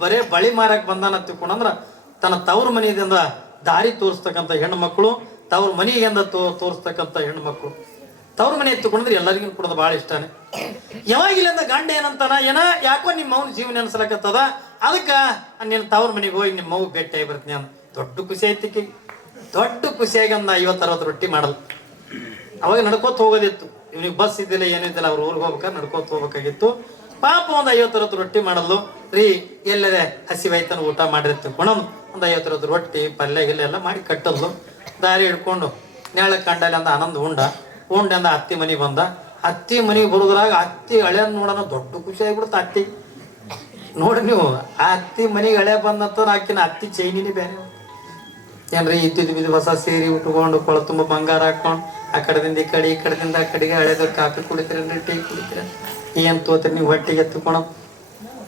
ಬರೇ ಬಳಿ ಮಾರಕ್ ಬಂದಾನ ತಿಳ್ಕೊಂಡ್ರ ತನ್ನ ತವ್ರ ಮನೆಯಿಂದ ದಾರಿ ತೋರಿಸ್ತಕ್ಕಂಥ ಹೆಣ್ಣು ಮಕ್ಕಳು, ತವ್ರ ಮನೆಯಿಂದ ತೋರಿಸ್ತಕ್ಕಂಥ ಹೆಣ್ಣು ಮಕ್ಕಳು. ತವ್ರ ಮನೆ ಎತ್ತುಕೊಂಡ್ರೆ ಎಲ್ಲರಿಗೂ ಕೊಡೋದು ಭಾಳ ಇಷ್ಟನೇ. ಯಾವಾಗಿಲ್ಲಿಂದ ಗಂಡ ಏನಂತಾನ, ಏನ ಯಾಕೋ ನಿಮ್ಮ ಮೌನ ಜೀವನ ಅನ್ಸಲಕತ್ತದ, ಅದಕ್ಕೆ ನೀನು ತವ್ರ ಮನೆಗೆ ಹೋಗಿ ನಿಮ್ಮ ಮಗು ಭೇಟಿಯಾಗಿ ಬರ್ತೀನಿ ಅಂತ. ದೊಡ್ಡ ಖುಷಿ ಐತಿಕಿ, ದೊಡ್ಡ ಖುಷಿಯಾಗಿ ಒಂದು 50-60 ರೊಟ್ಟಿ ಮಾಡಲ್. ಅವಾಗ ನಡ್ಕೋತ ಹೋಗೋದಿತ್ತು, ಇವ್ನಿಗೆ ಬಸ್ ಇದ್ದಿಲ್ಲ ಏನಿದ್ದಿಲ್ಲ, ಅವ್ರು ಊರಿಗೆ ಹೋಗ್ಬೇಕಾದ್ರೆ ನಡ್ಕೋತ ಹೋಗ್ಬೇಕಾಗಿತ್ತು. ಪಾಪ ಒಂದು 50-60 ರೊಟ್ಟಿ ಮಾಡಲು ರೀ, ಎಲ್ಲರೇ ಹಸಿವಾಯ್ತಾನ ಊಟ ಮಾಡಿರ್ತೀವಿ ಕೊಣೊಂದು ಒಂದು 50-60 ರೊಟ್ಟಿ ಪಲ್ಯ ಗಿಲ್ಲೆ ಎಲ್ಲ ಮಾಡಿ ಕಟ್ಟದ್ಲು. ದಾರಿ ಹಿಡ್ಕೊಂಡು ನೇಳ ಕಂಡಲ್ಲಿ ಅಂದ ಆನಂದ ಉಂಡೆಂದ ಅತ್ತಿ ಮನೆಗೆ ಬಂದ. ಅತ್ತಿ ಮನೆಗೆ ಬರೋದ್ರಾಗ ಅತ್ತಿ ಹಳೆಯನ್ ನೋಡೋಣ ದೊಡ್ಡ ಖುಷಿ ಆಗ್ಬಿಡುತ್ತೆ. ಅತ್ತಿ ನೋಡಿ ನೀವು, ಆ ಅತ್ತಿ ಮನೆಗೆ ಹಳೆ ಬಂದಂತ ಆಕಿನ ಅತ್ತಿ ಚೈನಿನೇ ಬೇರೆ ಏನ್ರಿ, ಇದ್ದಿದ್ದು ಬಿದ್ದು ಹೊಸ ಸೀರೆ ಉಟ್ಕೊಂಡು ಕೊಳ ತುಂಬ ಬಂಗಾರ ಹಾಕೊಂಡು ಆ ಕಡೆದಿಂದ ಈ ಕಡೆ, ಈ ಕಡೆದಿಂದ ಆ ಕಡೆಗೆ ಹಳೆದವ್ರು ಕಾಫಿ ಕುಡಿತೀರೇನ್ರಿ, ಟೀ ಕುಡಿತೀರ, ಏನ್ ತೋತೀರಿ ನೀವು ಹೊಟ್ಟಿಗೆ ಎತ್ತುಕೊಂಡು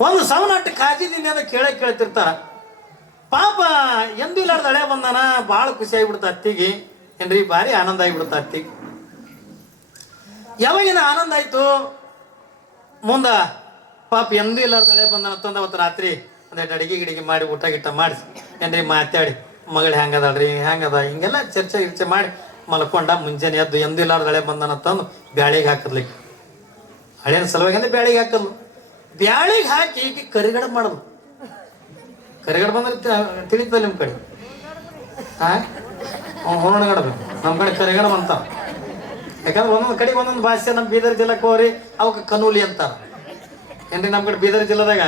ಒಂದು ಸವನಾಟ ಕಾಜಿದ್ದೀನಿ ಅಂತ ಕೇಳ್ತಿರ್ತಾರ. ಪಾಪ ಎಂದೂ ಇಲ್ಲಾರ್ದ ಹಳೆ ಬಂದಾನ, ಭಾಳ ಖುಷಿ ಆಗಿಬಿಡ್ತ ಅತ್ತಿಗೆ. ಏನ್ರಿ ಭಾರಿ ಆನಂದ ಆಗಿಬಿಡುತ್ತ ಅತ್ತಿಗೆ. ಯಾವಾಗಿನ ಆನಂದ ಆಯ್ತು ಮುಂದ ಪಾಪ ಎಂದೂ ಇಲ್ಲಾರ್ದ ಹಳೆ ಬಂದಾನ ಅಂತಂದ ಅವತ್ತು ರಾತ್ರಿ ಒಂದೆರಡು ಅಡಿಗೆ ಗಿಡಿಗೆ ಮಾಡಿ ಊಟ ಗಿಟ್ಟ ಮಾಡಿಸಿ ಏನ್ರಿ ಮಾತಾಡಿ ಮಗಳು ಹೆಂಗದಳ್ರಿ ಹೆಂಗದ ಹಿಂಗೆಲ್ಲ ಚರ್ಚೆ ಮಾಡಿ ಮಲ್ಕೊಂಡ. ಮುಂಜಾನೆ ಎದ್ದು ಎಂದೂ ಇಲ್ಲಾರ್ದ ಹಳೆ ಬಂದಾನ ಅಂತಂದು ಬ್ಯಾಳಿಗೆ ಹಾಕದ್ಲಿಕ್ಕೆ, ಹಳೆಯ ಸಲುವಾಗಿ ಅಂದ್ರೆ ಬ್ಯಾಳಿಗೆ ಹಾಕದ್ಲು. ಬ್ಯಾಳಿಗೆ ಹಾಕಿ ಈಗ ಕರಿಗಡ ಮಾಡೋದು. ಕರಿಗಡ ಬಂದ್ರೆ ತಿಳಿತದ ನಿಮ್ಮ ಕಡೆ? ಹೊರಗಡಬೇಕು, ನಮ್ಮ ಕಡೆ ಕರಿಗಡ ಅಂತ. ಯಾಕಂದ್ರೆ ಒಂದೊಂದು ಕಡೆಗೆ ಒಂದೊಂದು ಭಾಷೆ. ನಮ್ಮ ಬೀದರ್ ಜಿಲ್ಲೆಗೆ ಹೋಗ್ರಿ ಅವಕ್ಕೆ ಕನೂಲಿ ಅಂತಾರ ಏನ್ರಿ. ನಮ್ಮ ಕಡೆ ಬೀದರ್ ಜಿಲ್ಲೆದಾಗ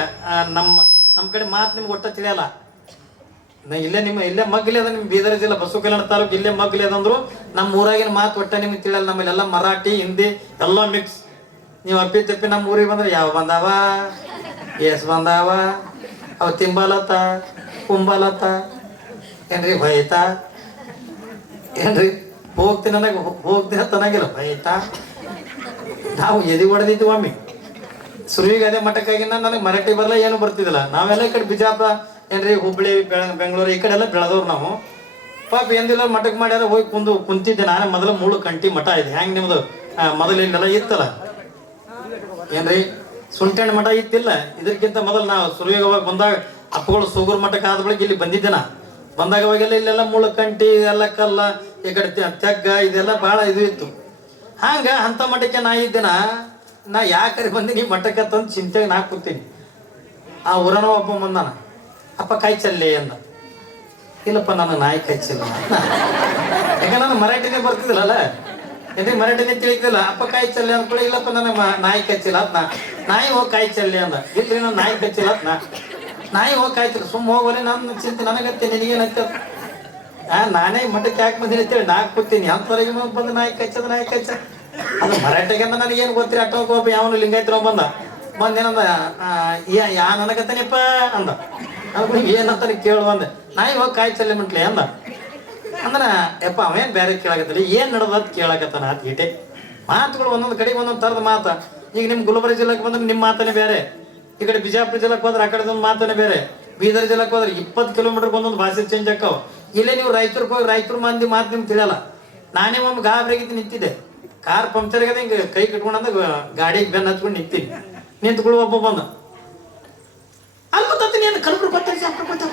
ನಮ್ಮ ಕಡೆ ಮಾತು ನಿಮ್ಗೆ ಒಟ್ಟ ತಿಳಿಯಲ್ಲ. ಇಲ್ಲೇ ಮಗ್ಲಿ ಅದ ನಿಮ್ಮ ಬೀದರ್ ಜಿಲ್ಲೆ ಬಸವ ಕಲ್ಯಾಣ ತಾಲೂಕು, ಇಲ್ಲೇ ಮಗ್ಲಿ ಅದಂದ್ರು ನಮ್ಮ ಊರಾಗಿನ ಮಾತು ಒಟ್ಟ ನಿಮ್ಗೆ ತಿಳಿಯಲ್ಲ. ನಮ್ಮಲ್ಲೆಲ್ಲ ಮರಾಠಿ ಹಿಂದಿ ಎಲ್ಲ ಮಿಕ್ಸ್. ನೀವು ಅಪ್ಪಿ ತಪ್ಪಿ ನಮ್ಮ ಊರಿಗೆ ಬಂದ್ರೆ ಯಾವ ಬಂದಾವ, ಎಸ್ ಬಂದಾವ, ಅವ ತಿಂಬಾಲತ್ತ ಕುಂಬಾಲತ್ತ ಏನ್ರಿ, ಹೊಯ್ತಾ ಏನ್ರಿ, ಹೋಗ್ತೀನಿ ತನಾಗಿಲ್ಲ ಹೊಯ್ತಾ. ನಾವು ಎದಿ ಹೊಡೆದಿದ್ವಿ ಒಮ್ಮೆ ಸುರುವಿಗೆ ಅದೇ ಮಠಕ್ಕಾಗಿನ ನನಗೆ ಮರಾಠಿ ಬರಲ್ಲ, ಏನು ಬರ್ತಿದ್ದಿಲ್ಲ. ನಾವೆಲ್ಲ ಈ ಕಡೆ ಬಿಜಾಪುರ ಏನ್ರಿ, ಹುಬ್ಳಿ ಬೆಂಗಳೂರು ಈ ಕಡೆ ಎಲ್ಲ ಬೆಳೆದವ್ರು ನಾವು. ಪಾಪ ಎಂದಿಲ್ಲ ಮಠಕ್ಕೆ ಮಾಡ್ಯಾರ ಹೋಗಿ ಕುಂತಿದ್ದೆ ನಾನೇ. ಮೊದಲು 3 ಗಂಟೆ ಮಠ ಇದೆ. ಹೆಂಗೆ ನಿಮ್ದು ಮೊದಲು ಇಲ್ಲೆಲ್ಲ ಇತ್ತಲ್ಲ ಏನ್ರಿ, ಸುಂಟೆಣ್ಣ ಮಠ ಇತ್ತಿಲ್ಲ. ಇದಕ್ಕಿಂತ ಮೊದಲು ನಾವು ಸುರುವಿಗೆ ಹೋಗಿ ಬಂದಾಗ ಅಪ್ಪಗಳು ಸೂಗೂರು ಮಠಕ್ಕೆ ಆದ ಬಳಿಕ ಇಲ್ಲಿ ಬಂದಿದ್ದೆ ನಾ. ಬಂದಾಗ ಅವಾಗೆಲ್ಲ ಇಲ್ಲೆಲ್ಲ 3 ಗಂಟೆ ಇದೆಲ್ಲ ಕಲ್ಲ, ಈ ಕಡೆ ತೆಗ್ಗ ಇದೆಲ್ಲ ಭಾಳ ಇದು ಇತ್ತು. ಹಂಗ ಅಂಥ ಮಠಕ್ಕೆ ನಾ ಇದ್ದೇನ. ನಾ ಯಾಕರೆ ಬಂದೀನಿ ಮಠಕ್ಕೆ ತಂದು ಚಿಂತೆಗೆ ನಾ ಕೂತೀನಿ. ಆ ಊರನ ಒಬ್ಬ ಬಂದಾನ, ಅಪ್ಪ ಕಾಯಿ ಚಲ್ಲೆ ಅಂದ. ಇಲ್ಲಪ್ಪ ನಾನು ನಾಯಿ ಕಾಯ್ಚಿಲ್ಲ, ಯಾಕೆ ನಾನು ಮರಾಠಿನೇ ಬರ್ತಿದ್ದಿಲ್ಲಲ್ಲ ಏನ್ರಿ, ಮರಾಠಿನೇ ತಿಳಿತಿಲ್ಲ. ಅಪ್ಪ ಕಾಯಿ ಚಲ್ಲೆ ಅಂದ್ಕೊಳ್ಳಿ, ಇಲ್ಲಪ್ಪ ನನಗೆ ನಾಯಿ ಕಚ್ಚಿಲ್ಲ ಅತ್ ನಾಯಿ ಹೋಗಿ ಕಾಯಿ ಚಲ್ಲೆ ಅಂದ. ಇಲ್ರಿ ನಾನು ನಾಯಿ ಕಚ್ಚಿಲ್ಲ ಅತ್ ನಾಯಿ ಹೋಗಿ ಕಾಯ್ತಿಲ್ಲ. ಸುಮ್ಮ ಹೋಗೋಲಿ, ನನ್ನ ಚಿಂತೆ ನನಗತ್ತೆ, ನಿನಗೇನತ್ತ. ನಾನೇ ಮಠಕ್ಕೆ ಯಾಕೆ ಬಂದಿನಿ ಅಂತೇಳಿ ನಾ ಕೂತೀನಿ. ಅಂಥವ್ರಿಗೆ ಬಂದು ನಾಯಿ ಕಚ್ಚದ ಅದು ಮರಾಠಿಗೆ ಅಂದ ನನಗೇನು ಗೊತ್ತಿರಿ. ಅಟ್ಟೋಗಿ ಒಬ್ಬ ಯಾವನು ಲಿಂಗಾಯತ್ರ ಬಂದೇನಂದ, ಯಾ ನನಗತ್ತನಿಪ್ಪ ಅಂದ. ಏನಂತ ಕೇಳು ಅಂದೆ. ನಾಯಿ ಹೋಗಿ ಕಾಯಿ ಚಲ್ಲೆ ಮಂಟ್ಲಿ ಅಂದ. ಅಂದ್ರೆ ಯಪ್ಪ ಅವೇನು ಬೇರೆ ಕೇಳಾಕತ್ತಲ್ಲ, ಏನು ನಡೆದ ಕೇಳಾಕತ್ತಾನ. ಅದು ಈಟೆ ಮಾತುಗಳು ಒಂದೊಂದು ಕಡೆಗೆ ಒಂದೊಂದು ಥರದ ಮಾತು. ಈಗ ನಿಮ್ಮ ಗುಲ್ಬರ್ಗ ಜಿಲ್ಲೆಗೆ ಬಂದ್ರೆ ನಿಮ್ಮ ಮಾತನೇ ಬೇರೆ, ಈ ಕಡೆ ಬಿಜಾಪುರ ಜಿಲ್ಲೆಗೆ ಹೋದ್ರೆ ಆ ಕಡೆದೊಂದು ಮಾತನೇ ಬೇರೆ, ಬೀದರ್ ಜಿಲ್ಲೆಗೆ ಹೋದ್ರೆ 20 ಕಿಲೋಮೀಟರ್ಗೆ ಒಂದೊಂದು ಭಾಷೆ ಚೇಂಜ್ ಆಕ್ಕವ. ಇಲ್ಲೇ ನೀವು ರಾಯಚೂರಿಗೆ ಹೋಗಿ ರಾಯಚೂರು ಮಂದಿ ಮಾತು ನಿಮ್ಗೆ ತಿಳಿಯಲ್ಲ. ನಾನೇ ಒಮ್ಮೆ ಗಾಬರಿಗಿದ್ದು ನಿಂತಿದ್ದೆ, ಕಾರ್ ಪಂಕ್ಚರ್ ಆಗದೆ, ಹಿಂಗೆ ಕೈ ಕಟ್ಕೊಂಡಂದ ಗಾಡಿಗೆ ಬೆನ್ನು ಹಚ್ಕೊಂಡು ನಿಂತೀನಿ. ನಿಂತ್ಕೊಳ್ಳು ಒಬ್ಬ ಬಂದ, ಅಲ್ಲಿ ಗೊತ್ತೀನಿ ಏನು ಕಲ್ಪರು ಗೊತ್ತಾರೆ ಶಾಸ್ತ್ರ ಗೊತ್ತಾಗ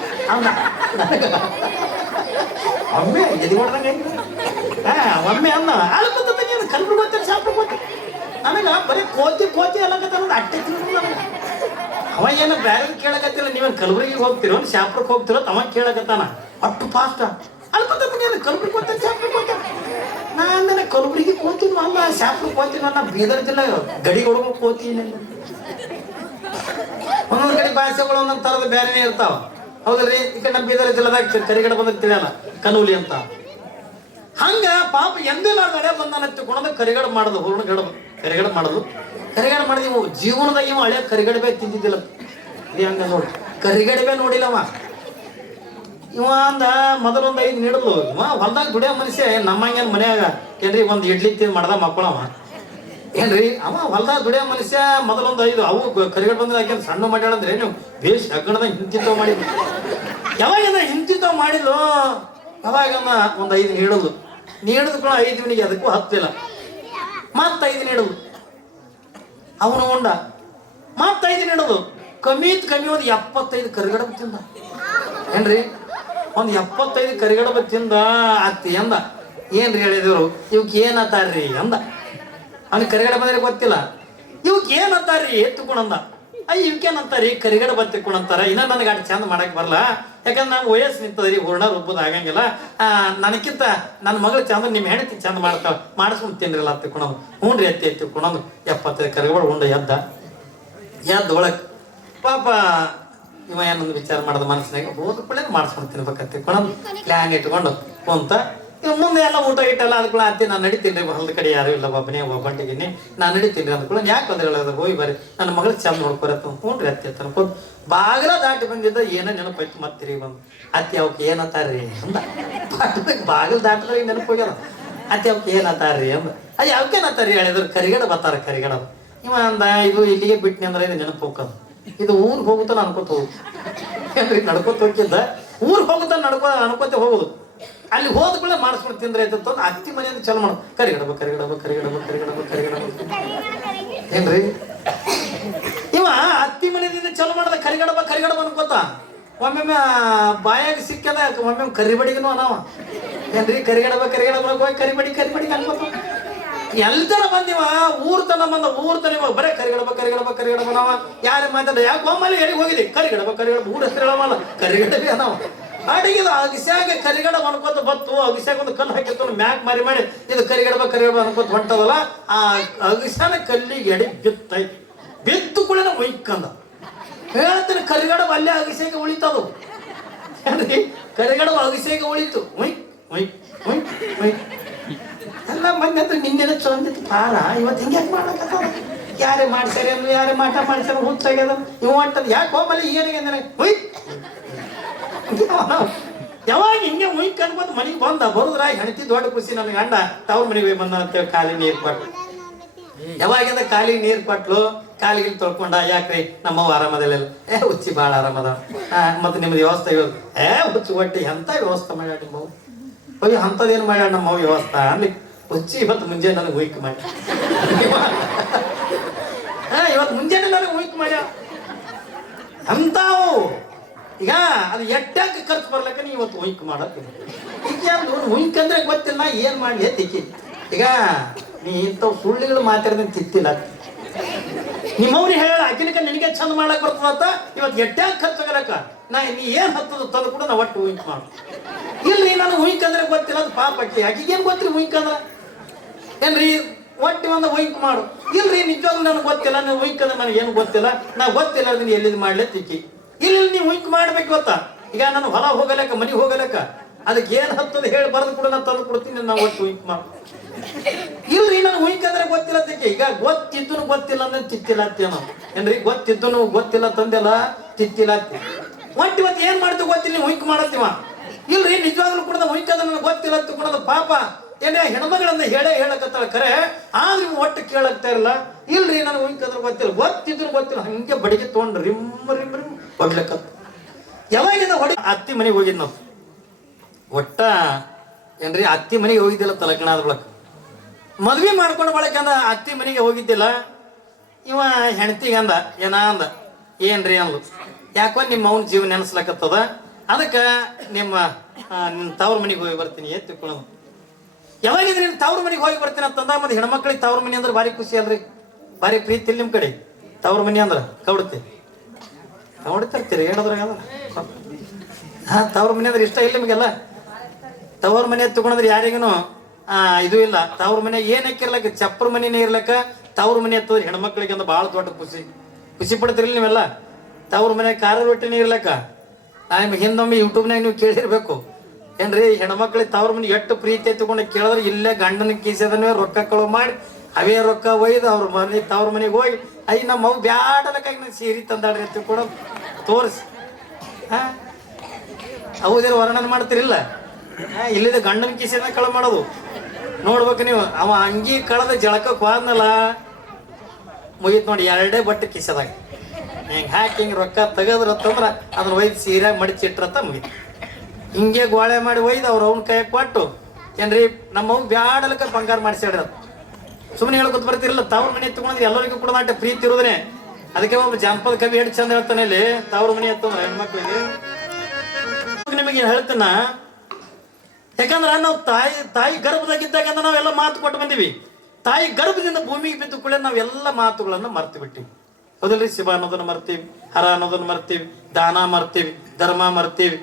ಒಮ್ಮೆ ಎದಿ ಹೊಡ್ದಂಗೆ ಒಮ್ಮೆ ಅನ್ನ ಅಲ್ಲಿ ಗೊತ್ತೀನಿ ಏನು ಕಲ್ಪರು ಗೊತ್ತಾರೆ ಶಾಸ್ತ್ರ ಗೊತ್ತ. ನನಗೆ ಬರೀ ಕೋತಿ ಅಲ್ಲಕತ್ತ ಅಟ್ಟೆ ತಿನ್ನೋದು ನನಗೆ. ಅವ ಏನು ಬೇರೆ ಕೇಳಕತ್ತಿಲ್ಲ, ನೀವೇನು ಕಲಬುರಗಿಗೆ ಹೋಗ್ತಿರೋ ಶಾಪುರಕ್ಕೆ ಹೋಗ್ತಿರೋ ಅವ ಕೇಳಕತ್ತಾನ ಅಷ್ಟು ಫಾಸ್ಟ್. ಅಲ್ಲಿ ಗೊತ್ತೀನಿ ಏನು ಕಲಬುರಗಿ ಗೊತ್ತಾರೆ ಶಾಪುರ ಗೊತ್ತ. ನಾನು ಕಲಬುರಗಿ ಕೋತೀನಿ ಅಲ್ಲ, ಶಾಪುರಕ್ಕೆ ಕೋತೀನಿ ಅಲ್ಲ, ಬೀದರ್ ಜಿಲ್ಲೆ ಗಡಿ ಹೊಡ್ಬೇಕು ಕೋತೀನಿ. ಒಂದೊಂದು ಕಡೆ ಭಾಷೆಗಳು ಒಂದೊಂದು ಥರದ ಬೇರೆನೇ ಇರ್ತಾವ, ಹೌದಲ್ರಿ. ಈ ಕಡೆ ನಮ್ಮ ಬೀದರ್ ಜಿಲ್ಲೆದಾಗ ಕರಿಗಡೆ ಬಂದ್ರೆ ತಿಳಿಯಲ್ಲ, ಕನೂಲಿ ಅಂತ. ಹಂಗ ಪಾಪ ಎಂದೂ ನಾನು ಹಳೆ ಬಂದಾನ ತಿಳ್ಕೊಳೋದು ಕರಿಗಡ ಮಾಡೋದು, ಹೂರ್ಣಗಡ ಕರಿಗಡ ಮಾಡೋದು. ಕರಿಗಡ ಮಾಡಿದ ಇವು ಜೀವನದಾಗ ಇವ ಹಳೆ ಕರಿಗಡಬೇ ತಿಂದಿದ್ದಿಲ್ಲ. ಇದು ಹಂಗ ನೋಡಿ, ಕರಿಗಡಬೇ ನೋಡಿಲ್ಲವ ಇವ. ಅಂದ ಮೊದಲೊಂದು 5 ನೀಡಲು ಇವ ಹೊಲ್ದಾಗ ದುಡಿಯೋ ಮನುಷ್ಯ. ನಮ್ಮಂಗೇನು ಮನ್ಯಾಗ ಏನ್ರಿ ಒಂದು ಇಡ್ಲಿ ತಿಂದು ಮಾಡ್ದ ಮಕ್ಕಳವ ಏನ್ರಿ. ಅವ ಹೊಲ್ದಾಗ ದುಡಿಯೋ ಮನುಷ್ಯ. ಮೊದಲೊಂದು 5 ಅವು ಕರಿಗಡ ಬಂದ್ರೆ ಯಾಕೆ ಸಣ್ಣ ಮಾಡ್ಯಾಳಂದ್ರೆ ನೀವು ಬೇಷ್ ಅಗ್ಗಣದಾಗ ಹಿಂತಿಂತವ್ ಮಾಡಿದ್ಲು. ಯಾವಾಗ ಹಿಂತಿಂತವ್ ಮಾಡಿದ್ಲು, ಯಾವಾಗ ಒಂದು 5 ನೀಡಲು ಕೂಡ 5 ಅದಕ್ಕೂ ಹತ್ತಿಲ್ಲ. ಮತ್ತೆ 5 ನೀಡಲು ಅವನು ಉಂಡ, ಮತ್ತೆ 5 ನೀಡೋದು ಕಮ್ಮಿ ಒಂದು 75 ಕರಿಗಡಬ ತಿಂದ. ಏನ್ರಿ ಒಂದು 75 ಕರಿಗಡಬ ತಿಂದ. ಅತ್ತಿ ಅಂದ, ಏನ್ರಿ ಹೇಳಿದ್ರು ಇವಕ್ಕೆ ಏನತ್ತಾರ್ರಿ ಅಂದ. ಅವ್ನಿಗೆ ಕರಿಗಡಬ ಅಂದ್ರೆ ಗೊತ್ತಿಲ್ಲ. ಇವಕ್ಕೆ ಏನಂತಾರ್ರಿ ಎತ್ತುಕೊಂಡಂದ. ಇವಕ್ಕೇನಂತಾರಿ ಕರಿಗಡಬ ತಿಕ್ಕೊಂಡಂತಾರ. ಇನ್ನ ನನಗೆ ಅಷ್ಟು ಚಂದ ಮಾಡಕ್ ಬರಲ್ಲ, ಯಾಕಂದ್ರೆ ನಾವು ವಯಸ್ಸು ನಿಂತದ್ರಿ, ಹೂರ್ಣ ರುಬ್ಬದ ಆಗಂಗಿಲ್ಲ. ನನಗಿಂತ ನನ್ನ ಮಗಳು ಚಂದ ನಿಮ್ಮ ಹೆಂಡತಿ ಚಂದ ಮಾಡ್ತಾವ, ಮಾಡಿಸ್ಕೊಂಡು ತಿನ್ರಿಲ್ಲ ತಿಕ್ಕೊಳೋದು. ಹ್ಞೂ ರೀ ಎತ್ತಿ ತಿಕ್ಕೊಳೋದು. 75 ಕರಿಗಡಬ ಉಂಡ ಎದ್ದ ಒಳಗೆ ಪಾಪ ಇವ ಏನೊಂದು ವಿಚಾರ ಮಾಡೋದು ಮನಸ್ಸಿನಾಗ, ಹೋದ ಕೂಡ ಮಾಡಿಸ್ಕೊಂಡು ತಿನ್ಬೇಕಂತ ತಿಕ್ಕೊಳೋದು. ಪ್ಲ್ಯಾನ್ ಇಟ್ಕೊಂಡು ಕುಂತ ಇವ್ ಮುಂದೆ ಎಲ್ಲ ಊಟ ಇಟ್ಟಲ್ಲ. ಅದಕ್ಕೂ ಅತ್ತಿ ನಾನು ನಡಿತೀನಿ, ಹೊಲದ ಕಡೆ ಯಾರು ಇಲ್ಲ, ಒಬ್ಬನೇ ಒಬ್ಬಂಟಿಗಿನಿ, ನಾನು ನಡಿತೀನಿ ಅಂದ್ಕೊಳ್ಳ. ಯಾಕೆ ಅಂದ್ರೆ ಹೇಳೋದು, ಹೋಗಿ ಬರ್ರಿ ನನ್ನ ಮಗಳು ಚಂದ ನೋಡ್ಕೊರತ್ತ. ಹ್ಞೂ ರೀ ಅತ್ತಿ ಅಂತ ಅನ್ಕೊಂಡು ಬಾಗಿಲ ದಾಟಿ ಬಂದಿದ್ದ. ಏನೋ ನೆನಪೈತಿ ಮತ್ತೆ ತಿರುಗಿ ಬಂದು, ಅತ್ತಿ ಅವಕ್ಕೆ ಏನತ್ತಾರ್ರಿ ಅಂದ. ಬಾಗಿಲು ದಾಟಿದ್ರೆ ನೆನಪು ಹೋಗ್ಯಾರ. ಅತ್ತಿ ಅವಕ್ಕೆ ಏನತ್ತಾರ್ರಿ ಅಂದ. ಅವಕ್ಕೇನತ್ತಾರ್ರಿ ಹೇಳಿದ್ರು, ಕರಿಗಡ ಬರ್ತಾರ ಕರಿಗಡ. ಇವ ಅಂದ, ಇದು ಇಲ್ಲಿಗೆ ಬಿಟ್ನಿ ಅಂದ್ರೆ ಇದು ನೆನಪು ಹೋಗೋದು, ಇದು ಊರಿಗೆ ಹೋಗುತ್ತಾನ ಅನ್ಕೋತ ಹೋಗುದು. ಏನ್ರಿ ನಡ್ಕೋತ ಹೋಗಿದ್ದ, ಊರಿಗೆ ಹೋಗುತ್ತಾನ ಅನ್ಕೋತ ಹೋಗುದು. ಅಲ್ಲಿ ಹೋದ ಕೂಡ ಮಾಡಿಸ್ಕೊಂಡು ತಿಂದ್ರೆ ಆಯ್ತು. ಅತ್ತಿ ಮನೆಯಿಂದ ಚಲೋ ಮಾಡೋದು, ಕರಿಗಡಬ ಕರಿಗಡಬ ಕರಿಗಡಬ ಕರಿಗಡಬ ಕರಿಗಡಬ. ಏನ್ರಿ ಇವ ಅತ್ತಿ ಮನೆಯಿಂದ ಚಲೋ ಮಾಡದ ಕರಿಗಡಬ ಕರಿಗಡಬ ಅನ್ಕೋತ. ಒಮ್ಮೊಮ್ಮೆ ಬಾಯಾಗ ಸಿಕ್ಕದ, ಒಮ್ಮೊಮ್ಮೆ ಕರಿಬಡಿಗೂ ಅನಾವ. ಏನ್ರಿ ಕರಿಗಡಬ ಕರಿಗಡಬ ಹೋಗಿ ಕರಿಬಡಿ ಅನ್ಕೋತ. ಎಲ್ತರ ಬಂದಿವ ಊರ್ ತನ ಬರೇ ಕರಿಗಡಬ ಕರಿಗಡಬ ಕರಿಗಡಬ ನಾವ. ಯಾರೇ ಮಾತಾಡ ಯಾಕೆ ಒಮ್ಮಲ್ಲಿ ಎಲ್ಲಿಗೆ ಹೋಗಿದ್ವಿ, ಕರಿಗಡಬ ಕರಿಗಡಬ ಊರ ಹೆಸರು ಹೇಳಮಲ್ಲ, ಕರಿಗಡಬಿ ಅನಾವ. ಅಡಿಗಿದ ಅಗಸ್ಯಾಗ ಕರಿಗಡಬ ಅನ್ಕೋತ ಬತ್ತು. ಅಗಸ್ಯಾಗ ಒಂದು ಕಲ್ಲು ಹಾಕಿತ್ತು, ಮ್ಯಾಕ್ ಮಾಡಿ ಇದು ಕರಿಗಡಬ ಅನ್ಕೋತ ಹೊಂಟದಲ್ಲ. ಆ ಅಗಸ್ಯಾನ ಕಲ್ಲಿಗೆ ಎಡಿ ಬಿತ್ತೈತಿ. ಬಿತ್ತು ಕೂಡ ಒಯ್ಕಂದ. ಹೇಳ್ತೀನಿ ಕರಿಗಡಬ ಅಲ್ಲೇ ಅಗಸ್ಯಾಗ ಉಳಿತದು. ಏನ್ರಿ ಕರಿಗಡಬ ಅಗಸ್ಯಾಗ ಉಳಿತು. ಎಲ್ಲ ಮಂದಿ ಅಂದ್ರೆ ನಿನ್ನೆಲ್ಲ ಚಂದಿತ್ತು ಪಾರ. ಇವತ್ತು ಹಿಂಗೆ ಮಾಡಕ ಯಾರೇ ಮಾಡ್ಸಾರಿ ಅಂದ್ರೆ ಯಾರೇ ಮಾಟ ಮಾಡ್ಸಾರ ಹುಚ್ಚಾಗ್ಯದ. ಇವ್ ಹೊಂಟದ ಯಾಕೆ ಹೋಗಲ್ಲ ಏನಿಗೆ ಅಂದ್ರೆ ಯಾವಾಗ ಹಿಂಗೆ ಮುಯ್ಕ್ ಅನ್ಬೋದು ಮನೆಗೆ ಬಂದ. ಬರುದ್ರ ಹೆಣ್ತಿ ದೊಡ್ಡ ಖುಷಿ. ನನ್ನ ಗಂಡ ತವ್ರ ಮನೆಗೆ ಬಂದ ಅಂತೇಳಿ ಕಾಲಿಗೆ ನೀರು ಕೊಟ್ಲು. ಯಾವಾಗಿಂದ ಕಾಲಿಗೆ ನೀರು ಕೊಟ್ಲು, ಕಾಲಿಗೆ ತೊಳ್ಕೊಂಡ. ಯಾಕ್ರಿ ನಮ್ಮವ್ವ ಆರಾಮದಿಲ್ಲ? ಹುಚ್ಚಿ ಭಾಳ ಆರಾಮದ. ಮತ್ತೆ ನಿಮ್ದು ವ್ಯವಸ್ಥೆ ಹುಚ್ಚು ಒಟ್ಟಿ ಎಂತ ವ್ಯವಸ್ಥೆ ಮಾಡ್ಯಾಡ ನಿಮ್ಮವು. ಅಯ್ಯೋ ಅಂಥದ್ದೇನು ಮಾಡ್ಯಾಡ ನಮ್ಮವ್ ವ್ಯವಸ್ಥೆ ಅಲ್ಲಿ. ಹುಚ್ಚಿ ಇವತ್ತು ಮುಂಜಾನೆ ನನಗೆ ಉಯ್ಕ್ ಮಾಡಿ, ಇವತ್ತು ಮುಂಜಾನೆ ನನಗೆ ಉಯ್ಕ್ ಮಾಡ್ಯ ಅಂತಾವು. ಈಗ ಅದು ಎಟ್ಟಾಗ ಖರ್ಚು ಬರ್ಲಕ್ಕ ನೀ ಇವತ್ತು ಉಯ್ಕ್ ಮಾಡತ್ತೀನಿ. ಈಗ ಉಯ್ಕ್ ಅಂದ್ರೆ ಗೊತ್ತಿಲ್ಲ ಏನ್ ಮಾಡಿ ತಿಕ್ಕಿ. ಈಗ ನೀ ಇಂಥವು ಸುಳ್ಳುಗಳು ಮಾತಾಡಿದ್ರೆ ತಿತ್ತಿಲ್ಲ. ನಿಮ್ಮವ್ರಿಗೆ ಹೇಳ ಅಕಿನಕ ನಿನಗೆ ಚಂದ ಮಾಡಕ್ ಬರ್ತದಂತ. ಇವತ್ತು ಎಟ್ಟಾಗ ಖರ್ಚು ಆಗಲಕ್ಕ ನೀ ಏನ್ ಹತ್ತದ ತಂದು ಕೂಡ ನಾ ಒಟ್ಟು ಉಯ್ಕ್ ಮಾಡು. ಇಲ್ರಿ ನನಗೆ ಉಯ್ಕ್ ಅಂದ್ರೆ ಗೊತ್ತಿಲ್ಲ, ಅದು ಪಾಪ ಅಕ್ಕಿ. ಆಕಿಗೇನು ಗೊತ್ತಿರಿ ಉಯ್ಕ್ ಅಂದ್ರ ಏನ್ರಿ? ಒಟ್ಟಿ ಒಂದು ಉಯ್ಕ್ ಮಾಡು. ಇಲ್ರಿ ನಿಜವಾಗ್ಲೂ ನನಗೆ ಗೊತ್ತಿಲ್ಲ, ನೀವು ಉಯ್ಕ್ ಅಂದ್ರೆ ನನಗೇನು ಗೊತ್ತಿಲ್ಲ, ನಾ ಗೊತ್ತಿಲ್ಲ ಅದನ್ನ ಎಲ್ಲಿದ್ ಮಾಡ್ಲೆ ತಿಕ್ಕಿ. ಇಲ್ಲಿ ನೀವು ಉಯ್ಕ್ ಮಾಡ್ಬೇಕು ಗೊತ್ತಾ. ಈಗ ನಾನು ಹೊಲ ಹೋಗಲಕ್ಕ ಮನೆಗೆ ಹೋಗಲಕ್ಕ ಅದಕ್ಕೆ ಏನ್ ಹತ್ತದ ಹೇಳಿ ಬರೆದು ಕೂಡ ನಾನು ತಂದು ಕೊಡ್ತೀನಿ, ನಾವು ಒಟ್ಟು ಉಯ್ಕ್ ಮಾಡು. ಇಲ್ರಿ ನಾನು ಉಯ್ಕ್ ಅಂದ್ರೆ ಗೊತ್ತಿಲ್ಲ ತಿಕ್ಕಿ. ಈಗ ಗೊತ್ತಿದ್ದು ಗೊತ್ತಿಲ್ಲ ಅಂದ್ರೆ ತಿತ್ತಿಲ್ಲ ಅಂತೇನೋ. ಏನ್ರಿ ಗೊತ್ತಿದ್ದು ಗೊತ್ತಿಲ್ಲ ತಂದೆಲ್ಲ ತಿತ್ತಿಲ್ಲ ಅಂತಿ. ಒಟ್ಟು ಇವತ್ತು ಏನ್ ಮಾಡ್ತೀವಿ ಗೊತ್ತಿಲ್ಲ, ನೀವು ಉಯ್ಕ್ ಮಾಡತ್ತೀವ. ಇಲ್ರಿ ನಿಜವಾಗ್ಲೂ ಕೂಡ ಉಯ್ಕ್ ಅಂದ್ರೆ ನನಗೆ ಗೊತ್ತಿಲ್ಲ ಅಂತ ಕೊಡೋದು ಪಾಪ. ಏನೇ ಹೆಣ್ಮಗಳನ್ನ ಹೇಳಕತ್ತಾಳ ಖರೆ, ಆದ್ರೆ ಒಟ್ಟು ಕೇಳಕ್ತಾ ಇರಲ್ಲ. ಇಲ್ರಿ ನನಗೆ ಉಯ್ಕ್ ಅಂದ್ರೆ ಗೊತ್ತಿಲ್ಲ, ಗೊತ್ತಿದ್ರು ಗೊತ್ತಿಲ್ಲ ಹಂಗೆ ಬಡಿಗೆ ತೊಗೊಂಡು ರಿಮ್ ಹೊಡ್ಲಕತ್ತ. ಯಾವಾಗಿಂದ ಹೊಡಿ ಅತ್ತಿ ಮನೆಗೆ ಹೋಗಿದ್ ನಾವು. ಒಟ್ಟ ಏನ್ರಿ ಅತ್ತಿ ಮನೆಗೆ ಹೋಗಿದ್ದಿಲ್ಲ ತಲಕಣ ಆದ ಬಳಕ. ಮದ್ವೆ ಮಾಡ್ಕೊಂಡು ಬಳಕಂದ ಅತ್ತಿ ಮನೆಗೆ ಹೋಗಿದ್ದಿಲ್ಲ. ಇವ ಹೆಣ್ತಿಗೆ ಅಂದ, ಅಂದ ಏನ್ರಿ ಅಂದ್ಲು. ಯಾಕೋ ನಿಮ್ಮ ಅವನ ಜೀವ ನೆನೆಸ್ಲಕತ್ತದ, ಅದಕ್ಕೆ ನಿಮ್ಮ ತವ್ರ ಮನೆಗೆ ಹೋಗಿ ಬರ್ತೀನಿ ತಿಳ್ಕೊಳ್ಳೋದು. ಯಾವಾಗಿದ್ರೆ ನೀನು ತವ್ರ ಮನೆಗೆ ಹೋಗಿ ಬರ್ತೀನಿ ಅಂತಂದ. ಮತ್ತೆ ಹೆಣ್ಮಕ್ಳಿಗೆ ತವ್ರ ಮನೆ ಅಂದ್ರೆ ಭಾರಿ ಖುಷಿ ಅಲ್ರಿ, ಭಾರಿ ಪ್ರೀತಿ ಇಲ್ಲ ನಿಮ್ಮ ಕಡೆ. ತವ್ರ ಮನೆ ಅಂದ್ರೆ ಕವಡ್ತಿರ್ತೀರಿ ಹೇಳೋದ್ರಾಗ ತವ್ರ ಮನೆ ಅಂದ್ರೆ ಇಷ್ಟ ಇಲ್ಲ ನಿಮಗೆಲ್ಲ. ತವ್ರ ಮನೆ ತಗೊಂಡ್ರೆ ಯಾರಿಗೂ ಇದು ಇಲ್ಲ. ತವ್ರ ಮನೆ ಏನ್ ಹಾಕಿರ್ಲಕ್ಕ, ಚಪ್ಪರ ಮನೆನೇ ಇರ್ಲಕ್ಕ ತವ್ರ ಮನೆ ಹತ್ತದ್ರೆ ಹೆಣ್ಮಕ್ಳಿಗೆ ಅಂದ್ರೆ ಭಾಳ ದೊಡ್ಡ ಖುಷಿ ಪಡ್ತಿರ್ಲಿ ನೀವೆಲ್ಲ. ತವ್ರ ಮನೆ ಖಾರ ರೊಟ್ಟಿನೇ ಇರ್ಲಕ್ಕ. ನಿಮ್ಗೆ ಹಿಂದೊಮ್ಮೆ ಯೂಟ್ಯೂಬ್ನಾಗ ನೀವು ಕೇಳಿರ್ಬೇಕು ಏನ್ರಿ, ಹೆಣ್ಮಕ್ಳಿಗೆ ತವ್ರ ಮನೆ ಎಷ್ಟು ಪ್ರೀತಿ ತಗೊಂಡು ಕೇಳಿದ್ರೆ ಇಲ್ಲೇ ಗಂಡನ ಕೀಸದನ್ನೇ ರೊಕ್ಕ ಕಳುವು ಮಾಡಿ ಅವೇ ರೊಕ್ಕ ಒಯ್ದು ಅವ್ರ ಮನೆ ತವ್ರ ಮನೆಗೆ ಹೋಗಿ ನಮ್ಮ ಅವು ಬ್ಯಾಡಲಕ್ಕಾಗಿ ನಾನು ಸೀರೆ ತಂದಾಡ್ರಿ ಅಂತ ಕೂಡ ತೋರಿಸಿ ಹೌದೇನು ವರ್ಣನೆ ಮಾಡ್ತಿರಿಲ್ಲ. ಇಲ್ಲಿದ ಗಂಡನ ಕೀಸದ ಕಳುವು ಮಾಡೋದು ನೋಡ್ಬೇಕು ನೀವು. ಅವ ಅಂಗಿ ಕಳೆದ ಜಳಕಕ್ಕೆ ಹೋದ್ನಲ್ಲ ಮುಗೀತು ನೋಡಿ, 2 ಬಟ್ಟೆ ಕಿಸದಾಗ ಹಿಂಗೆ ಹಾಕಿ ಹಿಂಗೆ ರೊಕ್ಕ ತೆಗದ್ರತ್ತಂದ್ರ ಅದನ್ನ ಒಯ್ದು ಸೀರೆ ಮಡಿಚಿಟ್ರತ್ತ ಮುಗೀತು. ಹಿಂಗೆ ಗೋಳೆ ಮಾಡಿ ಒಯ್ದು ಅವ್ರು ಅವ್ನ ಕೈ ಕೊಟ್ಟು ಏನ್ರಿ ನಮ್ಮವ್ ಬ್ಯಾಡಲಕ್ಕ ಬಂಗಾರ ಮಾಡಿಸ್ಯಾಡ್ರ. ಸುಮ್ಮನೆ ಹೇಳ್ಕೊತ ಬರ್ತಿರಲ್ಲ. ತವ್ರ ಮನೆ ತಗೊಂಡ್ರೆ ಎಲ್ಲರಿಗೂ ಕೂಡ ನಾಟ ಪ್ರೀತಿ ಇರೋದ್ರೆ ಅದಕ್ಕೆ ಒಬ್ಬ ಜಾನಪದ ಕವಿ ಎಷ್ಟು ಚಂದ ಹೇಳ್ತಾನೆ ಇಲ್ಲಿ, ತವ್ರ ಮನಿ ಅಂತಂದ್ರೆ ಹೆಣ್ಮಕ್ಳಿಗೆ ನಿಮಗೆ ಹೇಳ್ತಾನ. ಯಾಕಂದ್ರ ನಾವು ತಾಯಿ ಗರ್ಭದಾಗಿದ್ದಾಗ ನಾವೆಲ್ಲ ಮಾತು ಕೊಟ್ಟು ಬಂದಿವಿ. ತಾಯಿ ಗರ್ಭದಿಂದ ಭೂಮಿಗೆ ಬಿದ್ದು ಕೂಡ ನಾವೆಲ್ಲ ಮಾತುಗಳನ್ನು ಮರ್ತು ಬಿಟ್ಟಿವಿ. ಹೌದಲ್ರಿ? ಶಿವ ಅನ್ನೋದನ್ನ ಮರ್ತೀವಿ, ಹರ ಅನ್ನೋದನ್ನ ಮರ್ತೀವಿ, ದಾನ ಮರ್ತೀವಿ, ಧರ್ಮ ಮರ್ತೀವಿ,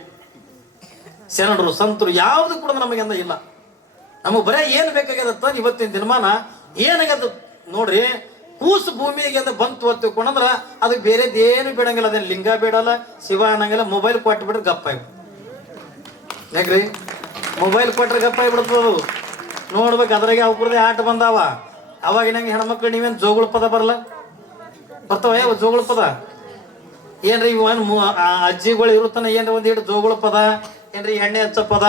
ಶರಣರು ಸಂತರು ಯಾವ್ದು ಕೂಡ ನಮಗೆಂದ ಇಲ್ಲ. ನಮಗ್ ಬರೇ ಏನ್ ಬೇಕಾಗ್ಯದತ್ತ ಇವತ್ತಿನ ದಿನಮಾನ ಏನಾಗ್ಯದ ನೋಡ್ರಿ. ಕೂಸು ಭೂಮಿಗೆ ಅಂತ ಬಂತು ಹೊತ್ತುಕೊಂಡ್ರ ಅದಕ್ಕೆ ಬೇರೆದೇನು ಬೇಡಂಗಿಲ್ಲ. ಅದೇನು ಲಿಂಗ ಬೇಡಲ್ಲ, ಶಿವ ಅನ್ನಂಗಿಲ್ಲ. ಮೊಬೈಲ್ ಕೊಟ್ಟು ಬಿಟ್ರೆ ಗಪ್ಪ ಯಾಕ್ರಿ? ಮೊಬೈಲ್ ಕೊಟ್ರೆ ಗಪ್ಪ ಬಿಡ್ತದು. ನೋಡ್ಬೇಕು ಅದ್ರಾಗೆ ಅವ್ರದೇ ಆಟ ಬಂದಾವ. ಅವಾಗ ನಂಗೆ ಹೆಣ್ಮಕ್ಳು ನೀವೇನು ಜೋಗುಳ ಪದ ಬರಲ್ಲ? ಬರ್ತಾವ ಯಾವ ಜೋಗುಳ ಪದ? ಏನ್ರಿ ಇವನ್ ಅಜ್ಜಿಗಳು ಇರುತ್ತಾನ ಏನ್ರಿ ಒಂದ್ ಇಟ್ಟು ಜೋಗುಳ ಪದ, ಏನ್ರಿ ಎಣ್ಣೆ ಹಚ್ಚ ಪದ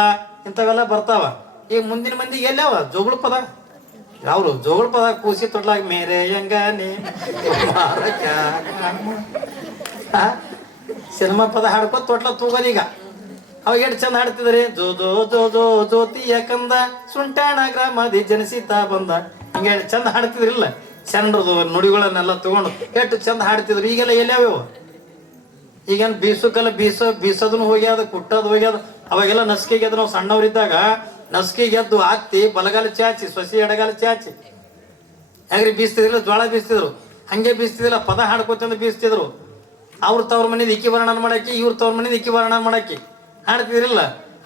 ಇಂಥವೆಲ್ಲ ಬರ್ತಾವ. ಈಗ ಮುಂದಿನ ಮಂದಿಗೆ ಎಲ್ಲವ ಜೋಗುಳ ಪದ? ಯಾವ್ರು ಜೋಗುಳ ಪದ? ಕೂಸಿ ತೊಡ್ಲಾಗ ಮೇರೆ ಹೆಂಗಾನೆ ಸಿನಿಮಾ ಪದ ಹಾಡ್ಕೊ ತೊಟ್ಲ ತೂಗೋದು. ಈಗ ಅವಾಗ ಎಷ್ಟು ಚಂದ ಹಾಡ್ತಿದ್ರಿ, ಜೋ ಜೋ ಜೋ ಜೋ ಜ್ಯೋತಿ ಯಾಕಂದ ಸುಂಟಾಣ ಗ್ರಾಮದಿ ಜನಿಸಿತಾ ಬಂದ. ಹಿಂಗೆ ಚಂದ ಹಾಡ್ತಿದ್ರಿಲ್ಲ ಚಂದ್ರದು ನುಡಿಗಳನ್ನೆಲ್ಲ ತಗೊಂಡು ಎಷ್ಟು ಚಂದ ಹಾಡ್ತಿದ್ರು. ಈಗೆಲ್ಲ ಎಲ್ಲಾವ್ಯಾವ? ಈಗೇನು ಬೀಸುಕಲ್ಲ ಬೀಸೋದನ್ನು ಹೋಗ್ಯಾದ, ಕುಟ್ಟೋದು ಹೋಗ್ಯಾದ. ಅವಾಗೆಲ್ಲ ನಸ್ಕಿಗೆ ಎದ್ದು ನಾವು ಸಣ್ಣವ್ರಿದ್ದಾಗ ನಸ್ಕಿಗೆ ಎದ್ದು ಹಾಕ್ತಿ ಬಲಗಾಲ ಚಾಚಿ ಸೊಸಿ ಎಡಗಾಲ ಚಾಚಿ ಯಾಕ್ರಿ ಬೀಸ್ತಿದ್ರಿಲ್ಲ? ಜ್ವಾಳ ಬೀಸ್ತಿದ್ರು, ಹಂಗೆ ಬೀಸ್ತಿದ್ದಿಲ್ಲ, ಪದ ಹಾಡ್ಕೊತಂದು ಬೀಸ್ತಿದ್ರು. ಅವ್ರ ತವ್ರ ಮನೇದು ಇಕ್ಕಿ ವರ್ಣನ ಮಾಡಾಕಿ, ಇವ್ರ ತವ್ರ ಮನೇದು ಇಕ್ಕಿ ವರ್ಣನ ಮಾಡಾಕಿ ಹಾಡ್ತಿದ್ರಿಲ್ಲ.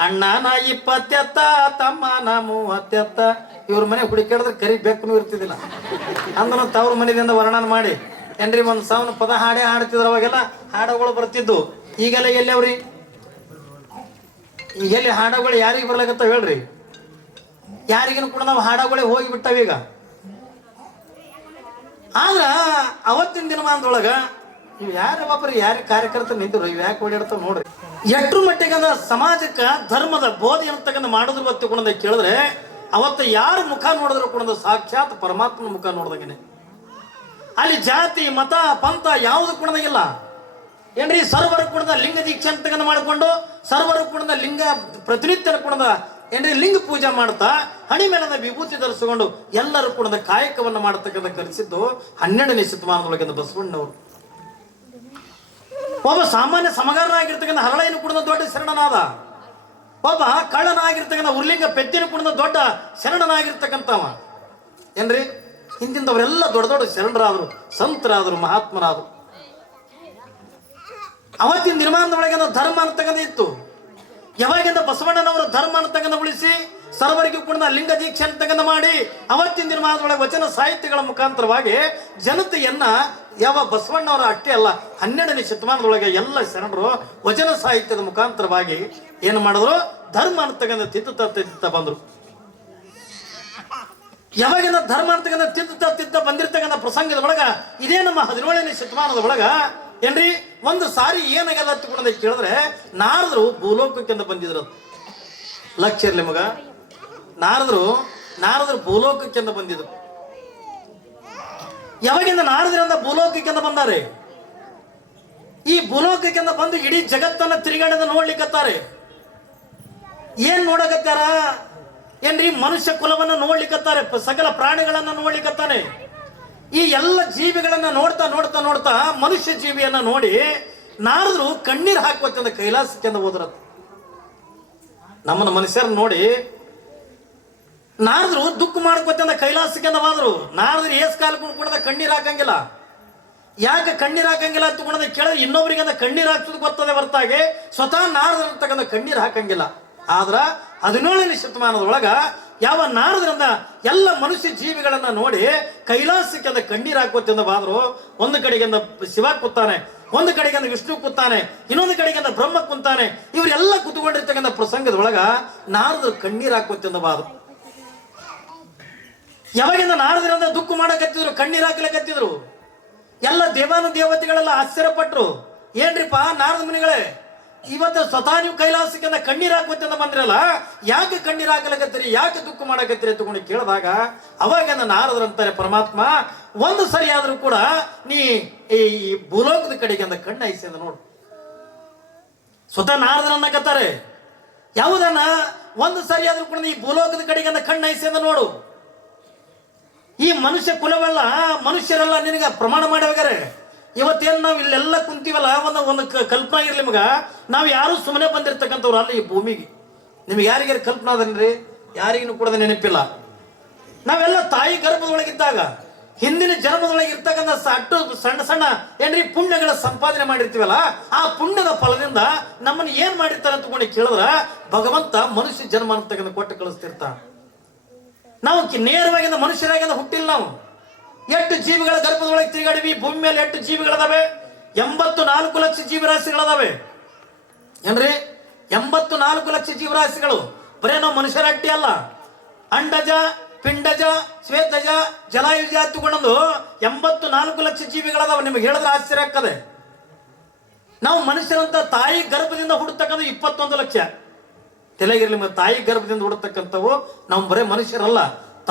ಅಣ್ಣ ನಾ 20 ತಮ್ಮ ನಾ 30. ಇವ್ರ ಮನೆ ಹುಡುಕಾಡಿದ್ರೆ ಕರಿ ಬೆಕ್ಕನು ಇರ್ತಿದ್ದಿಲ್ಲ. ಅಂದ್ರ ತವ್ರ ಮನೆಯಿಂದ ವರ್ಣನ ಮಾಡಿ ಏನ್ರಿ ಒಂದ್ ಸಾವನ್ನ ಪದ ಹಾಡೇ ಹಾಡ್ತಿದ್ರು. ಅವಾಗೆಲ್ಲ ಹಾಡುಗಳು ಬರ್ತಿದ್ದು. ಈಗೆಲ್ಲ ಎಲ್ಲಿ ಅವ್ರಿ? ಈಗೆಲ್ಲಿ ಹಾಡುಗಳು ಯಾರಿಗೆ ಬರ್ಲಾಗತ್ತ ಹೇಳ್ರಿ? ಯಾರಿಗೇನು ಕೂಡ ನಾವು ಹಾಡುಗಳೇ ಹೋಗಿ ಬಿಟ್ಟವೀಗ. ಆದ್ರ ಅವತ್ತಿನ ದಿನಮಾನದೊಳಗ ಇವ್ ಒಬ್ಬರು ಯಾರ ಕಾರ್ಯಕರ್ತ ನಿಂತರು ಇವ್ ಯಾಕೆ ಓಡಾಡ್ತಾವ ನೋಡ್ರಿ. ಎಷ್ಟ್ರ ಮಟ್ಟಿಗೆ ಅಂದ್ರೆ ಸಮಾಜಕ್ಕೆ ಧರ್ಮದ ಬೋಧೆ ಅಂತಕ್ಕಂಥ ಮಾಡಿದ್ರು ಗೊತ್ತು ಕೂಡ ಕೇಳಿದ್ರೆ ಅವತ್ತು ಯಾರ ಮುಖ ನೋಡಿದ್ರು ಕೂಡ ಸಾಕ್ಷಾತ್ ಪರಮಾತ್ಮನ ಮುಖ ನೋಡ್ದಂಗೆನೆ. ಅಲ್ಲಿ ಜಾತಿ ಮತ ಪಂಥ ಯಾವುದು ಕುಣದಾಗಿಲ್ಲ ಏನ್ರಿ. ಸರ್ವರ ಕುಣದ ಲಿಂಗ ದೀಕ್ಷೆ ಅಂತ ಮಾಡಿಕೊಂಡು ಸರ್ವರ ಕುಣದ ಲಿಂಗ ಪ್ರತಿನಿತ್ಯ ಕುಣದ ಏನ್ರಿ ಲಿಂಗ ಪೂಜೆ ಮಾಡ್ತಾ ಹಣಿ ಮೇಲದ ವಿಭೂತಿ ಧರಿಸಿಕೊಂಡು ಎಲ್ಲರೂ ಕುಣದ ಕಾಯಕವನ್ನ ಮಾಡತಕ್ಕಂಥ ಕರೆಸಿದ್ದು 12ನೇ ಶತಮಾನದೊಳಗೆ ಬಸವಣ್ಣವರು. ಒಬ್ಬ ಸಾಮಾನ್ಯ ಸಮಗಾರನಾಗಿರ್ತಕ್ಕಂಥ ಹರಳೆಯನ್ನು ಕುಣದ ದೊಡ್ಡ ಶರಣನಾದ. ಒಬ್ಬ ಕಳ್ಳನಾಗಿರ್ತಕ್ಕಂಥ ಉರ್ಲಿಂಗ ಪೆದ್ದಿನ ಕುಣದ ದೊಡ್ಡ ಶರಣನಾಗಿರ್ತಕ್ಕಂಥವ ಏನ್ರಿ. ಹಿಂದಿಂದವರೆಲ್ಲ ದೊಡ್ಡ ದೊಡ್ಡ ಶರಣರಾದರು, ಸಂತರಾದರು, ಮಹಾತ್ಮರಾದರು. ಅವತ್ತಿನ ನಿರ್ಮಾಣದೊಳಗೆ ಧರ್ಮ ಅಂತಕ್ಕಂಥ ಇತ್ತು. ಯಾವಾಗಿಂದ ಬಸವಣ್ಣನವರ ಧರ್ಮ ಅಂತಕ್ಕಂಥ ಉಳಿಸಿ ಸರ್ವರಿಗೂ ಕೂಡ ಲಿಂಗ ದೀಕ್ಷೆ ಅಂತಕ್ಕಂಥ ಮಾಡಿ ಅವತ್ತಿನ ನಿರ್ಮಾಣದೊಳಗೆ ವಚನ ಸಾಹಿತ್ಯಗಳ ಮುಖಾಂತರವಾಗಿ ಜನತೆಯನ್ನ ಯಾವ ಬಸವಣ್ಣವರ ಅಷ್ಟೇ ಅಲ್ಲ 12ನೇ ಶತಮಾನದೊಳಗೆ ಎಲ್ಲ ಶರಣರು ವಚನ ಸಾಹಿತ್ಯದ ಮುಖಾಂತರವಾಗಿ ಏನು ಮಾಡಿದ್ರು? ಧರ್ಮ ಅಂತಕ್ಕಂಥ ತಿದ್ದುತ್ತಾ ಬಂದ್ರು. ಯಾವಾಗಿಂದ ಧರ್ಮ ಅಂತಕ್ಕಂಥ ತಿದ್ದುತ್ತಾ ಬಂದಿರ್ತಕ್ಕಂಥ ಪ್ರಸಂಗದ ಒಳಗ ಇದೇ ನಮ್ಮ 17ನೇ ಶತಮಾನದ ಒಳಗ ಏನ್ರಿ ಒಂದು ಸಾರಿ ಏನಾಗಲ್ಲ ಕೂಡ ಕೇಳಿದ್ರೆ ನಾರದರು ಭೂಲೋಕಕ್ಕಿಂತ ಬಂದಿದ್ರು. ಲಕ್ಷ್ಯ ಇರ್ಲಿ ಮಗ, ನಾರದರು ಭೂಲೋಕಕ್ಕಿಂತ ಬಂದಿದ್ರು. ಯಾವಾಗಿಂದ ನಾರದರಿಂದ ಭೂಲೋಕಕ್ಕಿಂತ ಬಂದಾರೆ? ಈ ಭೂಲೋಕಕ್ಕಿಂತ ಬಂದು ಇಡೀ ಜಗತ್ತನ್ನ ತಿರುಗಾಡದ ನೋಡ್ಲಿಕ್ಕತ್ತಾರೆ. ಏನ್ ನೋಡಕತ್ತಾರ ಏನ್ರಿ? ಮನುಷ್ಯ ಕುಲವನ್ನ ನೋಡ್ಲಿಕ್ಕತ್ತಾರೆ, ಸಕಲ ಪ್ರಾಣಿಗಳನ್ನ ನೋಡ್ಲಿಕ್ಕತ್ತಾನೆ. ಈ ಎಲ್ಲ ಜೀವಿಗಳನ್ನ ನೋಡ್ತಾ ನೋಡ್ತಾ ನೋಡ್ತಾ ಮನುಷ್ಯ ಜೀವಿಯನ್ನ ನೋಡಿ ನಾರದ್ರು ಕಣ್ಣೀರು ಹಾಕುವಂತ ಕೈಲಾಸಕ್ಕೆ ಹೋದ್ರ. ನಮ್ಮನ್ನ ಮನುಷ್ಯರನ್ನ ನೋಡಿ ನಾರದ್ರು ದುಃಖ ಮಾಡ್ಕೊತ ಕೈಲಾಸಕ್ಕೆ ಹೋದ್ರು. ನಾರದ್ರು ಏಸ್ ಕಾಲಕ್ಕೂ ಕೂಡ ಕಣ್ಣೀರು ಹಾಕಂಗಿಲ್ಲ. ಯಾಕೆ ಕಣ್ಣೀರು ಹಾಕಂಗಿಲ್ಲ ಅಂತ ಕೂಡ ಕೇಳಿದ್ರೆ ಇನ್ನೊಬ್ಬರಿಗೆ ಕಣ್ಣೀರು ಹಾಕ್ಸೋದು ಗೊತ್ತದೆ ಹೊರತಾಗಿ ಸ್ವತಃ ನಾರದ್ರು ಅಂತಕ್ಕಂಥ ಕಣ್ಣೀರು ಹಾಕಂಗಿಲ್ಲ. ಆದ್ರ 17ನೇ ಶತಮಾನದೊಳಗ ಯಾವ ನಾರದ್ರಿಂದ ಎಲ್ಲ ಮನುಷ್ಯ ಜೀವಿಗಳನ್ನ ನೋಡಿ ಕೈಲಾಸಕ್ಕೆ ಕಣ್ಣೀರು ಹಾಕುವಂತ ಬಾದ್ರು. ಒಂದು ಕಡೆಗೆ ಶಿವ ಕೂತಾನೆ, ಒಂದು ಕಡೆಗೆ ವಿಷ್ಣು ಕೂತಾನೆ, ಇನ್ನೊಂದು ಕಡೆಗೆ ಬ್ರಹ್ಮ ಕುಂತಾನೆ. ಇವರೆಲ್ಲ ಕುತ್ಕೊಂಡಿರ್ತಕ್ಕಂಥ ಪ್ರಸಂಗದೊಳಗ ನಾರದ್ರು ಕಣ್ಣೀರು ಹಾಕುವಂತ ಬಾದ್ರು. ಯಾವಾಗಿಂದ ನಾರದ್ರಿಂದ ದುಃಖ ಮಾಡಕತ್ತಿದ್ರು, ಕಣ್ಣೀರು ಹಾಕಲಕತ್ತಿದ್ರು. ಎಲ್ಲ ದೇವಾನು ದೇವತೆಗಳೆಲ್ಲ ಆಶ್ಚರ್ಯಪಟ್ರು. ಏನ್ರಿಪ್ಪ ನಾರದ ಮುನಿಗಳೇ, ಇವತ್ತು ಸ್ವತಃ ನೀವು ಕೈಲಾಸಕ್ಕೆ ಕಣ್ಣೀರು ಹಾಕುವಂತ ಬಂದ್ರಲ್ಲ, ಯಾಕೆ ಕಣ್ಣೀರು ಹಾಕಲಕತ್ತೀರಿ, ಯಾಕೆ ದುಃಖ ಮಾಡಕತ್ತೀರಿ ತಗೊಂಡು ಕೇಳಿದಾಗ ಅವಾಗ ನಾರದ್ರಂತಾರೆ ಪರಮಾತ್ಮ ಒಂದು ಸರಿ ಆದ್ರೂ ಕೂಡ ನೀ ಈ ಭೂಲೋಕದ ಕಡೆಗೆ ಅಂದ ಕಣ್ಣ ಐಸಿ ಅಂದ ನೋಡು. ಸ್ವತಃ ನಾರದ್ರನ್ನಕತ್ತಾರೆ ಯಾವುದನ್ನ ಒಂದು ಸರಿ ಆದ್ರೂ ಕೂಡ ಈ ಭೂಲೋಕದ ಕಡೆಗೆ ಅಂದ ಕಣ್ಣ ಐಸಿ ಅಂದ ನೋಡು. ಈ ಮನುಷ್ಯ ಕುಲವೆಲ್ಲ ಮನುಷ್ಯರೆಲ್ಲ ನಿನಗೆ ಪ್ರಮಾಣ ಮಾಡಿ ಹೋಗ್ಯಾರೆ, ಇವತ್ತೇನು ನಾವು ಇಲ್ಲೆಲ್ಲ ಕುಂತೀವಲ್ಲ, ಒಂದು ಕಲ್ಪನಾ ಇರಲಿ ನಿಮಗ, ನಾವು ಯಾರು ಸುಮ್ಮನೆ ಬಂದಿರ್ತಕ್ಕಂಥವ್ರು ಅಲ್ಲ ಈ ಭೂಮಿಗೆ. ನಿಮ್ಗೆ ಯಾರಿಗಾರು ಕಲ್ಪನಾ ಅದನ್ರಿ? ಯಾರಿಗೂ ಕೂಡ ನೆನಪಿಲ್ಲ. ನಾವೆಲ್ಲ ತಾಯಿ ಗರ್ಭದೊಳಗಿದ್ದಾಗ ಹಿಂದಿನ ಜನ್ಮದೊಳಗೆ ಇರ್ತಕ್ಕಂಥ ಸಣ್ಣ ಸಣ್ಣ ಏನ್ರಿ ಪುಣ್ಯಗಳ ಸಂಪಾದನೆ ಮಾಡಿರ್ತೀವಲ್ಲ, ಆ ಪುಣ್ಯದ ಫಲದಿಂದ ನಮ್ಮನ್ನು ಏನ್ ಮಾಡಿರ್ತಾರೆ ಅಂತ ಕೇಳಿದ್ರ ಭಗವಂತ ಮನುಷ್ಯ ಜನ್ಮ ಅಂತಕ್ಕಂಥ ಕೊಟ್ಟು ಕಳಿಸ್ತಿರ್ತಾನ. ನಾವು ನೇರವಾಗಿಂದ ಮನುಷ್ಯರಾಗಿಂದ ಹುಟ್ಟಿಲ್ಲ. ನಾವು ಎಷ್ಟು ಜೀವಿಗಳ ಗರ್ಭದೊಳಗೆ ತಿರುಗಾಡಿವಿ. ಭೂಮಿ ಮೇಲೆ ಎಷ್ಟು ಜೀವಿಗಳದಾವೆ? 84 ಲಕ್ಷ ಜೀವರಾಶಿಗಳದಾವೆ ಏನ್ರಿ. 84 ಲಕ್ಷ ಜೀವರಾಶಿಗಳು. ಬರೇ ನಾವು ಮನುಷ್ಯರಟ್ಟಿ ಅಲ್ಲ, ಅಂಡಜ, ಪಿಂಡಜ, ಶ್ವೇತಜ, ಜಲಾಯುಜ ತಗೊಂಡು 84 ಲಕ್ಷ ಜೀವಿಗಳದಾವ. ನಿಮಗೆ ಹೇಳಿದ್ರೆ ಆಶ್ಚರ್ಯ ಆಗ್ತದೆ. ನಾವು ಮನುಷ್ಯರಂತ ತಾಯಿ ಗರ್ಭದಿಂದ ಹುಡುತಕ್ಕಂಥ 21 ಲಕ್ಷ. ತಲೆಗಿರ್ಲಿ, ತಾಯಿ ಗರ್ಭದಿಂದ ಹುಡುತಕ್ಕಂಥವು ನಾವು ಬರೇ ಮನುಷ್ಯರಲ್ಲ,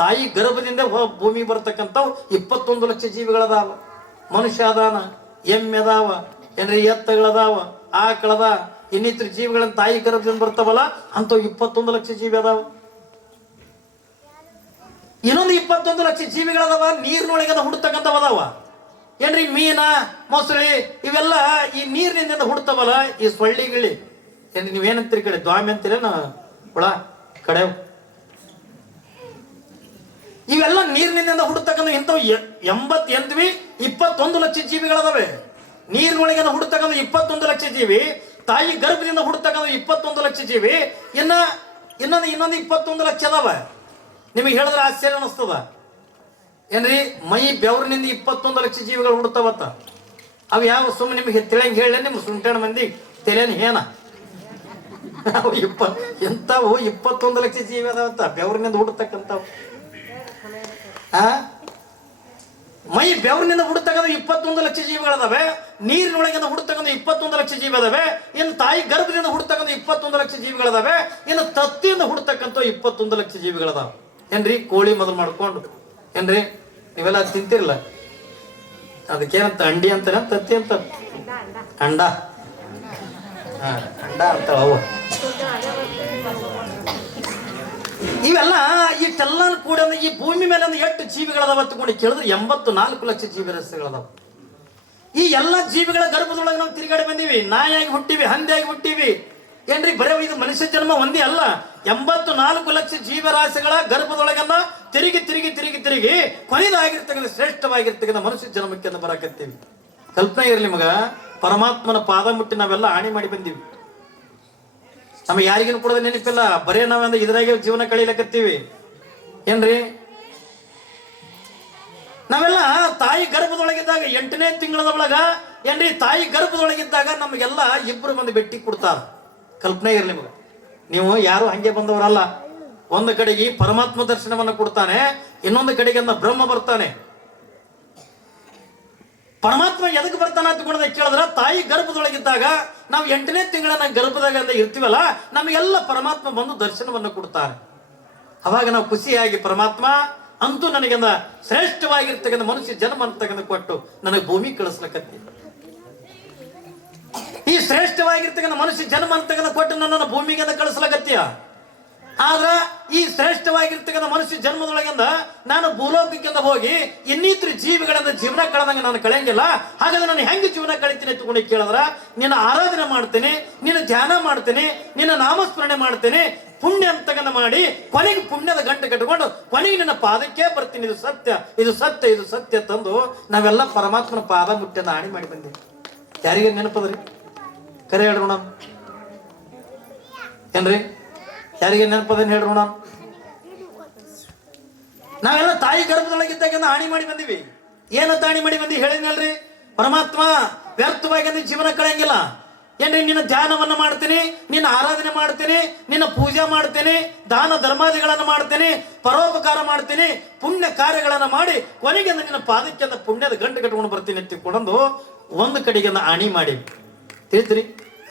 ತಾಯಿ ಗರ್ಭದಿಂದ ಭೂಮಿಗೆ ಬರ್ತಕ್ಕಂಥವು 21 ಲಕ್ಷ ಜೀವಿಗಳದಾವ. ಮನುಷ್ಯ ಅದಾನ, ಎಮ್ಮೆ ಅದಾವ ಏನ್ರಿ, ಎತ್ತಗಳದಾವ, ಆಕಳದ, ಇನ್ನಿತರ ಜೀವಿಗಳನ್ನ ತಾಯಿ ಗರ್ಭದಿಂದ ಬರ್ತಾವಲ್ಲ ಅಂತವ್ 21 ಲಕ್ಷ ಜೀವಿ ಅದಾವ. ಇನ್ನೊಂದು 21 ಲಕ್ಷ ಜೀವಿಗಳದಾವ ನೀರಿನೊಳಗೆ ಹುಡ್ತಕ್ಕಂಥವು ಅದಾವ ಏನ್ರಿ. ಮೀನ, ಮೊಸಳಿ ಇವೆಲ್ಲ ಈ ನೀರಿನಿಂದ ಹುಡ್ತಾವಲ್ಲ. ಈ ಸೊಳ್ಳಿಗಿಳಿ ಏನ್ರಿ, ನೀವೇನಂತೀರಿ ಕಡೆ ದ್ವಾಮಿ ಅಂತೀರೇನ ಹುಳ ಕಡೆ, ಇವೆಲ್ಲ ನೀರಿನಿಂದ ಹುಡ್ತಕ್ಕಂಥ ಇಂಥವು 21 ಲಕ್ಷ ಜೀವಿಗಳದಾವೆ. ನೀರಿನೊಳಗೆ ಹುಡ್ತಕ್ಕಂಥ 21 ಲಕ್ಷ ಜೀವಿ, ತಾಯಿ ಗರ್ಭದಿಂದ ಹುಡ್ತಕ್ಕಂಥ 21 ಲಕ್ಷ ಜೀವಿ, ಇನ್ನೊಂದು 21 ಲಕ್ಷ ಅದಾವ. ನಿಮಗೆ ಹೇಳಿದ್ರೆ ಆಶ್ಚರ್ಯ ಅನಿಸ್ತದ ಏನ್ರಿ. ಮೈ ಬೆವರಿನಿಂದ 21 ಲಕ್ಷ ಜೀವಿಗಳು ಹುಡ್ತಾವತ್ತ. ಅವು ಯಾವ ಸುಮ್ಮನೆ ನಿಮಗೆ ತಿಳಿಯಂಗೆ ಹೇಳ, ನಿಮ್ಮ ಸುಂಟಣ ಮಂದಿ ತೆಲೆನ ಏನ ಎಂಥವು 21 ಲಕ್ಷ ಜೀವಿ ಅದಾವತ್ತ ಬೆವರಿನಿಂದ ಹುಡ್ತಕ್ಕಂಥವು. ಮೈ ಬೆವರಿನಿಂದ ಹುಡ್ತಕ್ಕಂಥ 21 ಲಕ್ಷ ಜೀವಿಗಳದಾವೆ. ನೀರಿನೊಳಗಿಂದ ಹುಡ್ತಕ್ಕಂಥ 21 ಲಕ್ಷ ಜೀವಿ ಅದಾವೆ. ಇನ್ನು ತಾಯಿ ಗರ್ಭದಿಂದ ಹುಡ್ತಕ್ಕಂಥ 21 ಲಕ್ಷ ಜೀವಿಗಳದಾವೆ. ಇನ್ನು ತತ್ತಿಯಿಂದ ಹುಡ್ತಕ್ಕಂಥ 21 ಲಕ್ಷ ಜೀವಿಗಳದಾವೆ ಏನ್ರಿ. ಕೋಳಿ ಮೊದಲು ಮಾಡ್ಕೊಂಡು ಏನ್ರಿ, ನೀವೆಲ್ಲ ತಿಂತಿರಲ್ಲ, ಅದಕ್ಕೇನಂತ ಅಂಡಿ ಅಂತಾರ, ತತ್ತಿ ಅಂತ ಅಂಡ, ಅಂಡ ಅಂತಾಳ ಅವು. ಇವೆಲ್ಲ ಇಷ್ಟೆಲ್ಲ ಕೂಡ ಈ ಭೂಮಿ ಮೇಲೆ ಎಷ್ಟು ಜೀವಿಗಳದಾವ ತಗೊಂಡು ಕೇಳಿದ್ರೆ 84 ಲಕ್ಷ ಜೀವಿರಸ್ಗಳದಾವ. ಈ ಎಲ್ಲ ಜೀವಿಗಳ ಗರ್ಭದೊಳಗೆ ನಾವು ತಿರುಗಾಡಿ ಬಂದೀವಿ. ನಾಯಿಯಾಗಿ ಹುಟ್ಟಿವಿ, ಹಂದಿಯಾಗಿ ಹುಟ್ಟಿವಿ ಏನ್ರಿ. ಬರೇ ಇದು ಮನುಷ್ಯ ಜನ್ಮ ಒಂದೇ ಅಲ್ಲ, 84 ಲಕ್ಷ ಜೀವರಾಶಿಗಳ ಗರ್ಭದೊಳಗನ್ನ ತಿರುಗಿ ತಿರುಗಿ ತಿರುಗಿ ತಿರುಗಿ ಕೊನೆಯದಾಗಿರ್ತಕ್ಕಂಥ ಶ್ರೇಷ್ಠವಾಗಿರ್ತಕ್ಕಂಥ ಮನುಷ್ಯ ಜನ್ಮಕ್ಕೆ ಅಂತ ಬರಾಕತ್ತೀವಿ. ಕಲ್ಪನೆ ಇರಲಿ ಮಗ, ಪರಮಾತ್ಮನ ಪಾದ ಮುಟ್ಟಿ ನಾವೆಲ್ಲ ಹಾನಿ ಮಾಡಿ ಬಂದೀವಿ. ನಮಗೆ ಯಾರಿಗೂ ಕೂಡ ನೆನಪಿಲ್ಲ, ಬರೇ ನಾವಂದ್ರೆ ಇದ್ರಾಗೆ ಜೀವನ ಕಳೀಲಕತ್ತೀವಿ ಏನ್ರಿ. ನಾವೆಲ್ಲ ತಾಯಿ ಗರ್ಭದೊಳಗಿದ್ದಾಗ 8ನೇ ತಿಂಗಳದ ಒಳಗ ಏನ್ರಿ, ತಾಯಿ ಗರ್ಭದೊಳಗಿದ್ದಾಗ ನಮಗೆಲ್ಲ ಇಬ್ರು ಮಂದಿ ಭೇಟಿ ಕೊಡ್ತಾರ. ಕಲ್ಪನೆ ಇರಲಿ ಮಗ, ನೀವು ಯಾರು ಹಂಗೆ ಬಂದವರಲ್ಲ. ಒಂದು ಕಡೆಗೆ ಪರಮಾತ್ಮ ದರ್ಶನವನ್ನ ಕೊಡ್ತಾನೆ, ಇನ್ನೊಂದು ಕಡೆಗೆ ಬ್ರಹ್ಮ ಬರ್ತಾನೆ. ಪರಮಾತ್ಮ ಎದಕ್ಕೆ ಬರ್ತಾನ ಅಂತ ಕೇಳಿದ್ರ, ತಾಯಿ ಗರ್ಭದೊಳಗಿದ್ದಾಗ ನಾವು 8ನೇ ತಿಂಗಳ ಗರ್ಭದಾಗ ಇರ್ತೀವಲ್ಲ, ನಮಗೆಲ್ಲ ಪರಮಾತ್ಮ ಬಂದು ದರ್ಶನವನ್ನು ಕೊಡ್ತಾರೆ. ಅವಾಗ ನಾವು ಖುಷಿಯಾಗಿ ಪರಮಾತ್ಮ ಅಂತೂ ನನಗೆಂದ ಶ್ರೇಷ್ಠವಾಗಿರ್ತಕ್ಕಂಥ ಮನುಷ್ಯ ಜನ್ಮ ಅಂತಕ್ಕಂಥ ಕೊಟ್ಟು ನನಗೆ ಭೂಮಿ ಕಳಿಸ್ಲಕತ್ತಿ. ಈ ಶ್ರೇಷ್ಠವಾಗಿರ್ತಕ್ಕಂಥ ಮನುಷ್ಯ ಜನ್ಮ ಅಂತಕ್ಕಂಥ ಕೊಟ್ಟು ನನ್ನನ್ನು ಭೂಮಿಗೆ ಕಳಿಸ್ಲಕತ್ತೀಯ. ಆದ್ರ ಈ ಶ್ರೇಷ್ಠವಾಗಿರ್ತಕ್ಕಂಥ ಮನುಷ್ಯ ಜನ್ಮದೊಳಗಿಂದ ನಾನು ಭೂಲೋಕಕ್ಕಿಂದ ಹೋಗಿ ಇನ್ನಿತರ ಜೀವಿಗಳಿಂದ ಜೀವನ ಕಳೆದಂಗೆ ನಾನು ಕಳೆಯಂಗಿಲ್ಲ. ಹಾಗಾದ್ರೆ ನಾನು ಹೆಂಗೆ ಜೀವನ ಕಳಿತೀನಿ ಎತ್ಕೊಂಡು ಕೇಳಿದ್ರ, ನಿನ್ನ ಆರಾಧನೆ ಮಾಡ್ತೇನೆ, ನಿನ್ನ ಧ್ಯಾನ ಮಾಡ್ತೇನೆ, ನಿನ್ನ ನಾಮಸ್ಮರಣೆ ಮಾಡ್ತೇನೆ, ಪುಣ್ಯ ಅಂತಗನ್ನ ಮಾಡಿ ಕೊನೆಗೆ ಪುಣ್ಯದ ಗಂಟೆ ಕಟ್ಟಿಕೊಂಡು ಕೊನೆಗೆ ನಿನ್ನ ಪಾದಕ್ಕೆ ಬರ್ತೀನಿ. ಇದು ಸತ್ಯ, ಇದು ಸತ್ಯ, ಇದು ಸತ್ಯ ತಂದು ನಾವೆಲ್ಲ ಪರಮಾತ್ಮನ ಪಾದ ಮುಟ್ಟಿಂದ ಹಾನಿ ಮಾಡಿ ಬಂದೀವಿ. ಯಾರಿಗೆ ನೆನಪದ್ರಿ? ಕರೆ ಹೇಳ್ರೋಣ ಏನ್ರಿ, ಯಾರಿಗೆ ನೆನಪದನ್ನು ಹೇಳ್ರೋಣ. ನಾವೆಲ್ಲ ತಾಯಿ ಗರ್ಭದೊಳಗಿದ್ದಾಗ ಹಾನಿ ಮಾಡಿ ಬಂದೀವಿ. ಏನಂತ ಹಾನಿ ಮಾಡಿ ಬಂದಿ ಹೇಳಿದ್ನಲ್ರಿ, ಪರಮಾತ್ಮ ವ್ಯರ್ಥವಾಗಿ ಜೀವನ ಕಳೆಯಂಗಿಲ್ಲ ಏನ್ರಿ. ನಿನ್ನ ಧ್ಯಾನವನ್ನು ಮಾಡ್ತೀನಿ, ನಿನ್ನ ಆರಾಧನೆ ಮಾಡ್ತೀನಿ, ನಿನ್ನ ಪೂಜೆ ಮಾಡ್ತೀನಿ, ದಾನ ಧರ್ಮಾದಿಗಳನ್ನು ಮಾಡ್ತೀನಿ, ಪರೋಪಕಾರ ಮಾಡ್ತೀನಿ, ಪುಣ್ಯ ಕಾರ್ಯಗಳನ್ನು ಮಾಡಿ ಕೊನೆಗೆ ನಿನ್ನ ಪಾದಕ್ಕೆ ಅಂತ ಪುಣ್ಯದ ಗಂಟು ಕಟ್ಕೊಂಡು ಬರ್ತೀನಿ ತಿಳ್ಕೊಂಡು ಒಂದು ಕಡೆಗೆ ಹಾನಿ ಮಾಡಿ ತಿಳಿದ್ರಿ.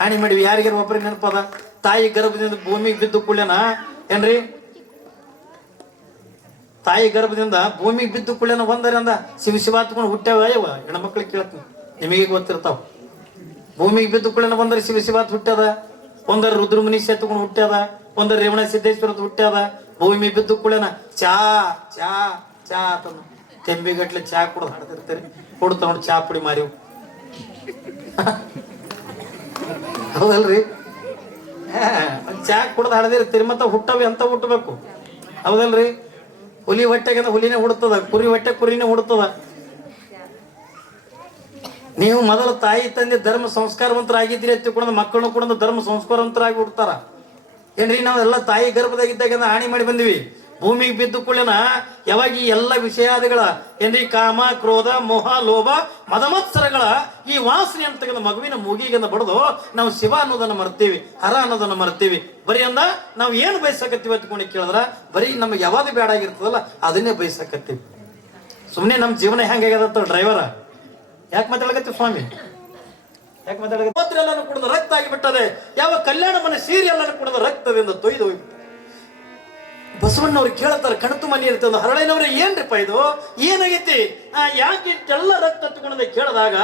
ಹಾನಿ ಮಾಡಿವಿ ಯಾರಿಗಾರ ಒಬ್ಬರಿಗೆ ನೆನಪದ? ತಾಯಿ ಗರ್ಭದಿಂದ ಭೂಮಿಗೆ ಬಿದ್ದು ಕುಳ್ಯನ ಏನ್ರಿ, ತಾಯಿ ಗರ್ಭದಿಂದ ಭೂಮಿಗೆ ಬಿದ್ದು ಕುಳ್ಯನ ಒಂದರಿಂದ ಶಿವ ಹತ್ಕೊಂಡು ಹುಟ್ಟ್ಯಾವ. ಹೆಣ್ಮಕ್ಳಿಗೆ ಕೇಳ್ತೀನಿ, ನಿಮಗೆ ಗೊತ್ತಿರ್ತಾವ. ಭೂಮಿಗೆ ಬಿದ್ದು ಕುಳ್ಯನ ಒಂದರ ಶಿವ ಹುಟ್ಟ್ಯದ, ಒಂದರ ರುದ್ರಮುನಿ ಎತ್ಕೊಂಡು ಹುಟ್ಟ್ಯದ, ಒಂದರ ರೇವಣ ಸಿದ್ದೇಶ್ವರದ ಹುಟ್ಟ್ಯದ. ಭೂಮಿ ಬಿದ್ದು ಕುಳ್ಯನ ಚಾ ಚಾ ಚಾ ತಂದು ತೆಂಬಿಗಟ್ಲೆ ಚಾ ಕುಡ್ದು ಹಾಡ್ತಿರ್ತಾರೆ. ಕೊಡ್ತಾ ನೋಡಿ ಚಾ ಪುಡಿ ಮಾರಿವು ಹೌದಲ್ರಿ? ಚಾ ಕುಡ್ದು ಹಳದಿರ್ತೀರಿ ಮತ್ತೆ ಹುಟ್ಟವಿ ಅಂತ ಹುಟ್ಟಬೇಕು. ಹೌದಲ್ರಿ? ಹುಲಿ ಹೊಟ್ಟೆಗೆ ಹುಲಿನೇ ಹುಡ್ತದ, ಕುರಿ ಹೊಟ್ಟೆ ಕುರಿನೇ ಹುಡ್ತದ. ನೀವು ಮೊದಲು ತಾಯಿ ತಂದೆ ಧರ್ಮ ಸಂಸ್ಕಾರವಂತರಾಗಿದ್ದೀರಿ ಎತ್ತಿಕೊಂಡು ಮಕ್ಕಳನ್ನು ಕೂಡ ಧರ್ಮ ಸಂಸ್ಕಾರವಂತರಾಗಿ ಹುಡ್ತಾರ. ಏನ್ರಿ, ನಾವೆಲ್ಲ ತಾಯಿ ಗರ್ಭದಾಗಿದ್ದಾಗ ಹಾನಿ ಮಾಡಿ ಬಂದಿವಿ. ಭೂಮಿಗೆ ಬಿದ್ದು ಕೂಡಲೇನ ಯಾವಾಗ ಈ ಎಲ್ಲ ವಿಷಯಾದಿಗಳ ಏನ್ರಿ ಕಾಮ ಕ್ರೋಧ ಮೋಹ ಲೋಭ ಮದಮತ್ಸರಗಳ ಈ ವಾಸನೆ ಅಂತಕ್ಕಂಥ ಮಗುವಿನ ಮೂಗಿಗೆ ಬಡದು ನಾವು ಶಿವ ಅನ್ನೋದನ್ನ ಮರ್ತೀವಿ, ಹರ ಅನ್ನೋದನ್ನ ಮರ್ತೀವಿ. ಬರೀ ಅಂದ ನಾವು ಏನು ಬಯಸಕತ್ತೀವಿ ಅಂತ್ಕೊಂಡು ಕೇಳಿದ್ರ ಬರೀ ನಮ್ಗೆ ಯಾವ್ದು ಬೇಡ ಆಗಿರ್ತದಲ್ಲ ಅದನ್ನೇ ಬಯಸಕತ್ತೀವಿ. ಸುಮ್ಮನೆ ನಮ್ಮ ಜೀವನ ಹೆಂಗಾಗ್ಯದ ಡ್ರೈವರ ಯಾಕೆ ಮಾತಾಡಕತ್ತೀವಿ ಸ್ವಾಮಿ? ಯಾಕೆ ಮಾತಾಡಕತ್ತೀವಿ? ಎಲ್ಲಾನು ಕುಡಿದ ರಕ್ತ ಆಗಿಬಿಟ್ಟದೆ. ಯಾವ ಕಲ್ಯಾಣ ಮನೆ ಸೀರೆ ಎಲ್ಲಾನು ಕುಡಿದ ರಕ್ತದಿಂದ ತೊಯ್ದು ಹೋಗ್ಬಿಟ್ಟು ಬಸವಣ್ಣವ್ರು ಕೇಳ್ತಾರೆ, ಕಣತು ಮನೆ ಇರ್ತದ. ಹರಳಯ್ಯನವ್ರೆ ಏನ್ರಿಪ್ಪ ಇದು ಏನಾಗೈತಿ, ಯಾಕೆ ಇಷ್ಟೆಲ್ಲ ರಕ್ತ ತಗೊಂಡ ಕೇಳಿದಾಗ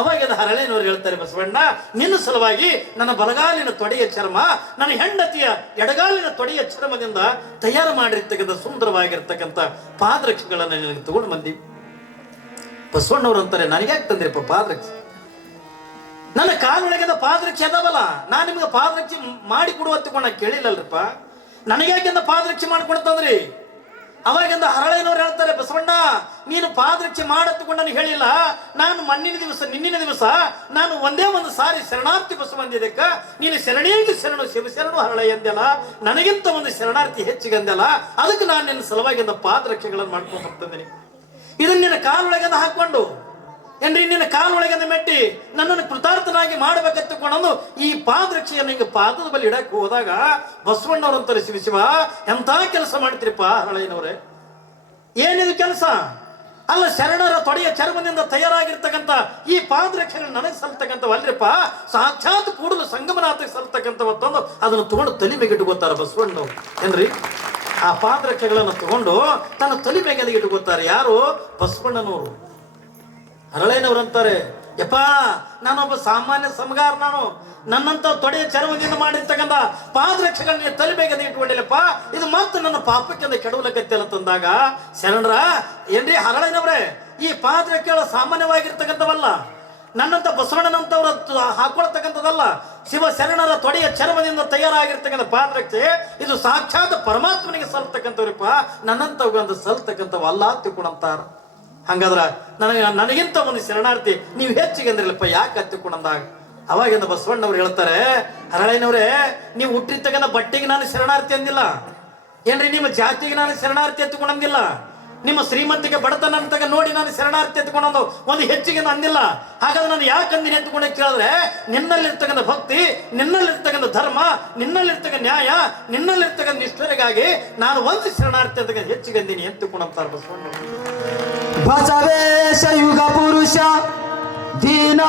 ಅವಾಗ ಹರಳಯ್ಯನವ್ರು ಹೇಳ್ತಾರೆ, ಬಸವಣ್ಣ ನಿನ್ನ ಸಲುವಾಗಿ ನನ್ನ ಬಲಗಾಲಿನ ತೊಡೆಯ ಚರ್ಮ ನನ್ನ ಹೆಂಡತಿಯ ಎಡಗಾಲಿನ ತೊಡೆಯ ಚರ್ಮದಿಂದ ತಯಾರು ಮಾಡಿರ್ತಕ್ಕಂಥ ಸುಂದರವಾಗಿರ್ತಕ್ಕಂಥ ಪಾದರಕ್ಷೆಗಳನ್ನು ನಿನಗೆ ತಗೊಂಡು ಬಂದಿ. ಬಸವಣ್ಣವ್ರು ಅಂತಾರೆ, ನನಗ್ಯಾಕೆ ತಂದ್ರಿಪ್ಪ ಪಾದರಕ್ಷೆ? ನನ್ನ ಕಾಲೊಳಗಿಂದ ಪಾದರಕ್ಷೆ ಅದಾವಲ್ಲ, ನಾನು ನಿಮ್ಗೆ ಪಾದರಕ್ಷೆ ಮಾಡಿ ಕೊಡುವ ತಗೊಂಡ ಕೇಳಿಲ್ಲಲ್ರಿಪ್ಪ, ನನಗ್ಯಾಕೆಂದ ಪಾದರಕ್ಷೆ ಮಾಡ್ಕೊಡ್ತಂದ್ರಿ? ಅವಾಗಿಂದ ಹರಳಯ್ಯನವ್ರು ಹೇಳ್ತಾರೆ, ಬಸವಣ್ಣ ನೀನು ಪಾದರಕ್ಷೆ ಮಾಡತ್ತುಕೊಂಡು ನನಗೆ ಹೇಳಿಲ್ಲ. ನಾನು ನಿನ್ನಿನ ದಿವಸ ನಾನು ಒಂದೇ ಒಂದು ಸಾರಿ ಶರಣಾರ್ಥಿ ಬಸವಂದಿದ್ದಕ್ಕ ನೀನು ಶರಣೇಗೆ ಶರಣು ಶಿವಶರಣು ಹರಳಯ್ಯ ಅಂದೆಲ್ಲ, ನನಗಿಂತ ಒಂದು ಶರಣಾರ್ಥಿ ಹೆಚ್ಚಿಗೆ ಅಂದೆಲ್ಲ, ಅದಕ್ಕೆ ನಾನು ನಿನ್ನ ಸಲುವಾಗಿಂದ ಪಾದರಕ್ಷೆಗಳನ್ನು ಮಾಡ್ಕೊಂಡು ಹೋಗ್ತಿದ್ದೀನಿ. ಇದನ್ನ ನಿನ್ನ ಕಾಲೊಳಗೆಂದ ಹಾಕೊಂಡು ಏನ್ರಿ ನಿನ್ನ ಕಾಲೊಳಗೆಂದ ಮೆಟ್ಟಿ ನನ್ನನ್ನು ಕೃತಾರ್ಥನಾಗಿ ಮಾಡಬೇಕತ್ತುಕೊಂಡು ಈ ಪಾದರಕ್ಷೆಯನ್ನು ಹಿಂಗೆ ಪಾದದ ಬಳಿ ಇಡಕ್ಕೆ ಹೋದಾಗ ಬಸವಣ್ಣವ್ರು ಅಂತಾರೆ, ಶಿವ ಶಿವ ಎಂಥ ಕೆಲಸ ಮಾಡ್ತೀರಿಪ್ಪ ಹರಳಯ್ಯನವ್ರೆ, ಏನಿದು ಕೆಲಸ ಅಲ್ಲ? ಶರಣರ ತೊಡೆಯ ಚರ್ಮದಿಂದ ತಯಾರಾಗಿರ್ತಕ್ಕಂಥ ಈ ಪಾದರಕ್ಷೆಗಳು ನನಗೆ ಸಲ್ತಕ್ಕಂಥವಲ್ರಿಪ್ಪ, ಸಾಕ್ಷಾತ್ ಕೂಡಲು ಸಂಗಮನಾಥಕ್ಕೆ ಸಲ್ತಕ್ಕಂಥವತ್ತೊಂದು ಅದನ್ನು ತಗೊಂಡು ತಲೆ ಮೇಲೆ ಇಟ್ಕೋತಾರ ಬಸವಣ್ಣವ್ರು. ಏನ್ರಿ, ಆ ಪಾದರಕ್ಷೆಗಳನ್ನು ತಗೊಂಡು ತನ್ನ ತಲೆ ಮೇಲೆ ಇಟ್ಕೋತಾರೆ. ಯಾರು? ಬಸವಣ್ಣನವರು. ಹರಳಯ್ಯನವ್ರು ಅಂತಾರೆ, ಯಪ್ಪ ನಾನೊಬ್ಬ ಸಾಮಾನ್ಯ ಸಮಗಾರ, ನಾನು ನನ್ನಂತ ತೊಡೆಯ ಚರ್ಮದಿಂದ ಮಾಡಿರ್ತಕ್ಕಂಥ ಪಾದರಕ್ಷೆಗಳನ್ನ ತಲೆ ಮೇಲೆ ಇಟ್ಕೊಂಡಿಲ್ಲಪ್ಪ, ಇದು ಮತ್ತೆ ನನ್ನ ಪಾಪಕ್ಕೆಂದ ಕೆಡವಲಕತ್ತಲ್ಲ ತಂದಾಗ ಶರಣರ ಏನ್ರಿ ಹರಳಯ್ಯನವ್ರೆ, ಈ ಪಾದರಕ್ಷೆಗಳು ಸಾಮಾನ್ಯವಾಗಿರ್ತಕ್ಕಂಥವಲ್ಲ, ನನ್ನಂತ ಬಸವಣ್ಣನಂತವ್ರ ಹಾಕೊಳ್ತಕ್ಕಂಥದ್ದಲ್ಲ. ಶಿವ ಶರಣರ ತೊಡೆಯ ಚರ್ಮದಿಂದ ತಯಾರಾಗಿರ್ತಕ್ಕಂಥ ಪಾದರಕ್ಷೆ ಇದು ಸಾಕ್ಷಾತ್ ಪರಮಾತ್ಮನಿಗೆ ಸಲ್ತಕ್ಕಂಥವ್ರಿಪ್ಪ, ನನ್ನಂತವ್ಗ ಒಂದು ಸಲ್ತಕ್ಕಂಥವು ಅಲ್ಲ ತಿಳ್ಕೊಂಡಂತಾರ. ಹಂಗಾದ್ರ ನನಗಿಂತ ಒಂದು ಶರಣಾರ್ಥಿ ನೀವು ಹೆಚ್ಚಿಗೆ ಅಂದ್ರಲ್ಲಪ್ಪ ಯಾಕೆ ಹತ್ತಿಕೊಂಡಂದಾಗ ಅವಾಗಿಂದ ಬಸವಣ್ಣವ್ರು ಹೇಳ್ತಾರೆ, ಹರಳಯ್ಯನವ್ರೆ ನೀವು ಹುಟ್ಟಿರ್ತಕ್ಕಂಥ ಬಟ್ಟೆಗೆ ನಾನು ಶರಣಾರ್ಥಿ ಅಂದಿಲ್ಲ, ಏನ್ರಿ ನಿಮ್ಮ ಜಾತಿಗೆ ನಾನು ಶರಣಾರ್ಥಿ ಎತ್ತುಕೊಂಡಂದಿಲ್ಲ, ನಿಮ್ಮ ಶ್ರೀಮಂತಿಗೆ ಬಡತನ ಅಂತ ನೋಡಿ ನಾನು ಶರಣಾರ್ಥಿ ಎತ್ಕೊಂಡು ಒಂದು ಹೆಚ್ಚಿಗೆ ಅಂದಿಲ್ಲ. ಹಾಗಾದ್ರೆ ನಾನು ಯಾಕಂದಿನಿ ಎತ್ಕೊಂಡೆ ಕೇಳಿದ್ರೆ ನಿನ್ನಲ್ಲಿರ್ತಕ್ಕಂಥ ಭಕ್ತಿ, ನಿನ್ನಲ್ಲಿರ್ತಕ್ಕಂಥ ಧರ್ಮ, ನಿನ್ನಲ್ಲಿರ್ತಕ್ಕಂಥ ನ್ಯಾಯ, ನಿನ್ನಲ್ಲಿರ್ತಕ್ಕಂಥ ನಿಷ್ಠರಿಗಾಗಿ ನಾನು ಒಂದು ಶರಣಾರ್ಥಿ ಅಂತ ಹೆಚ್ಚಿಗೆ ಅಂದಿನಿ ಎತ್ತುಕೊಂಡಂತಾರ ಬಸವಣ್ಣ. ಬಸವೇಶ ಯುಗ ಪುರುಷ ದೀನ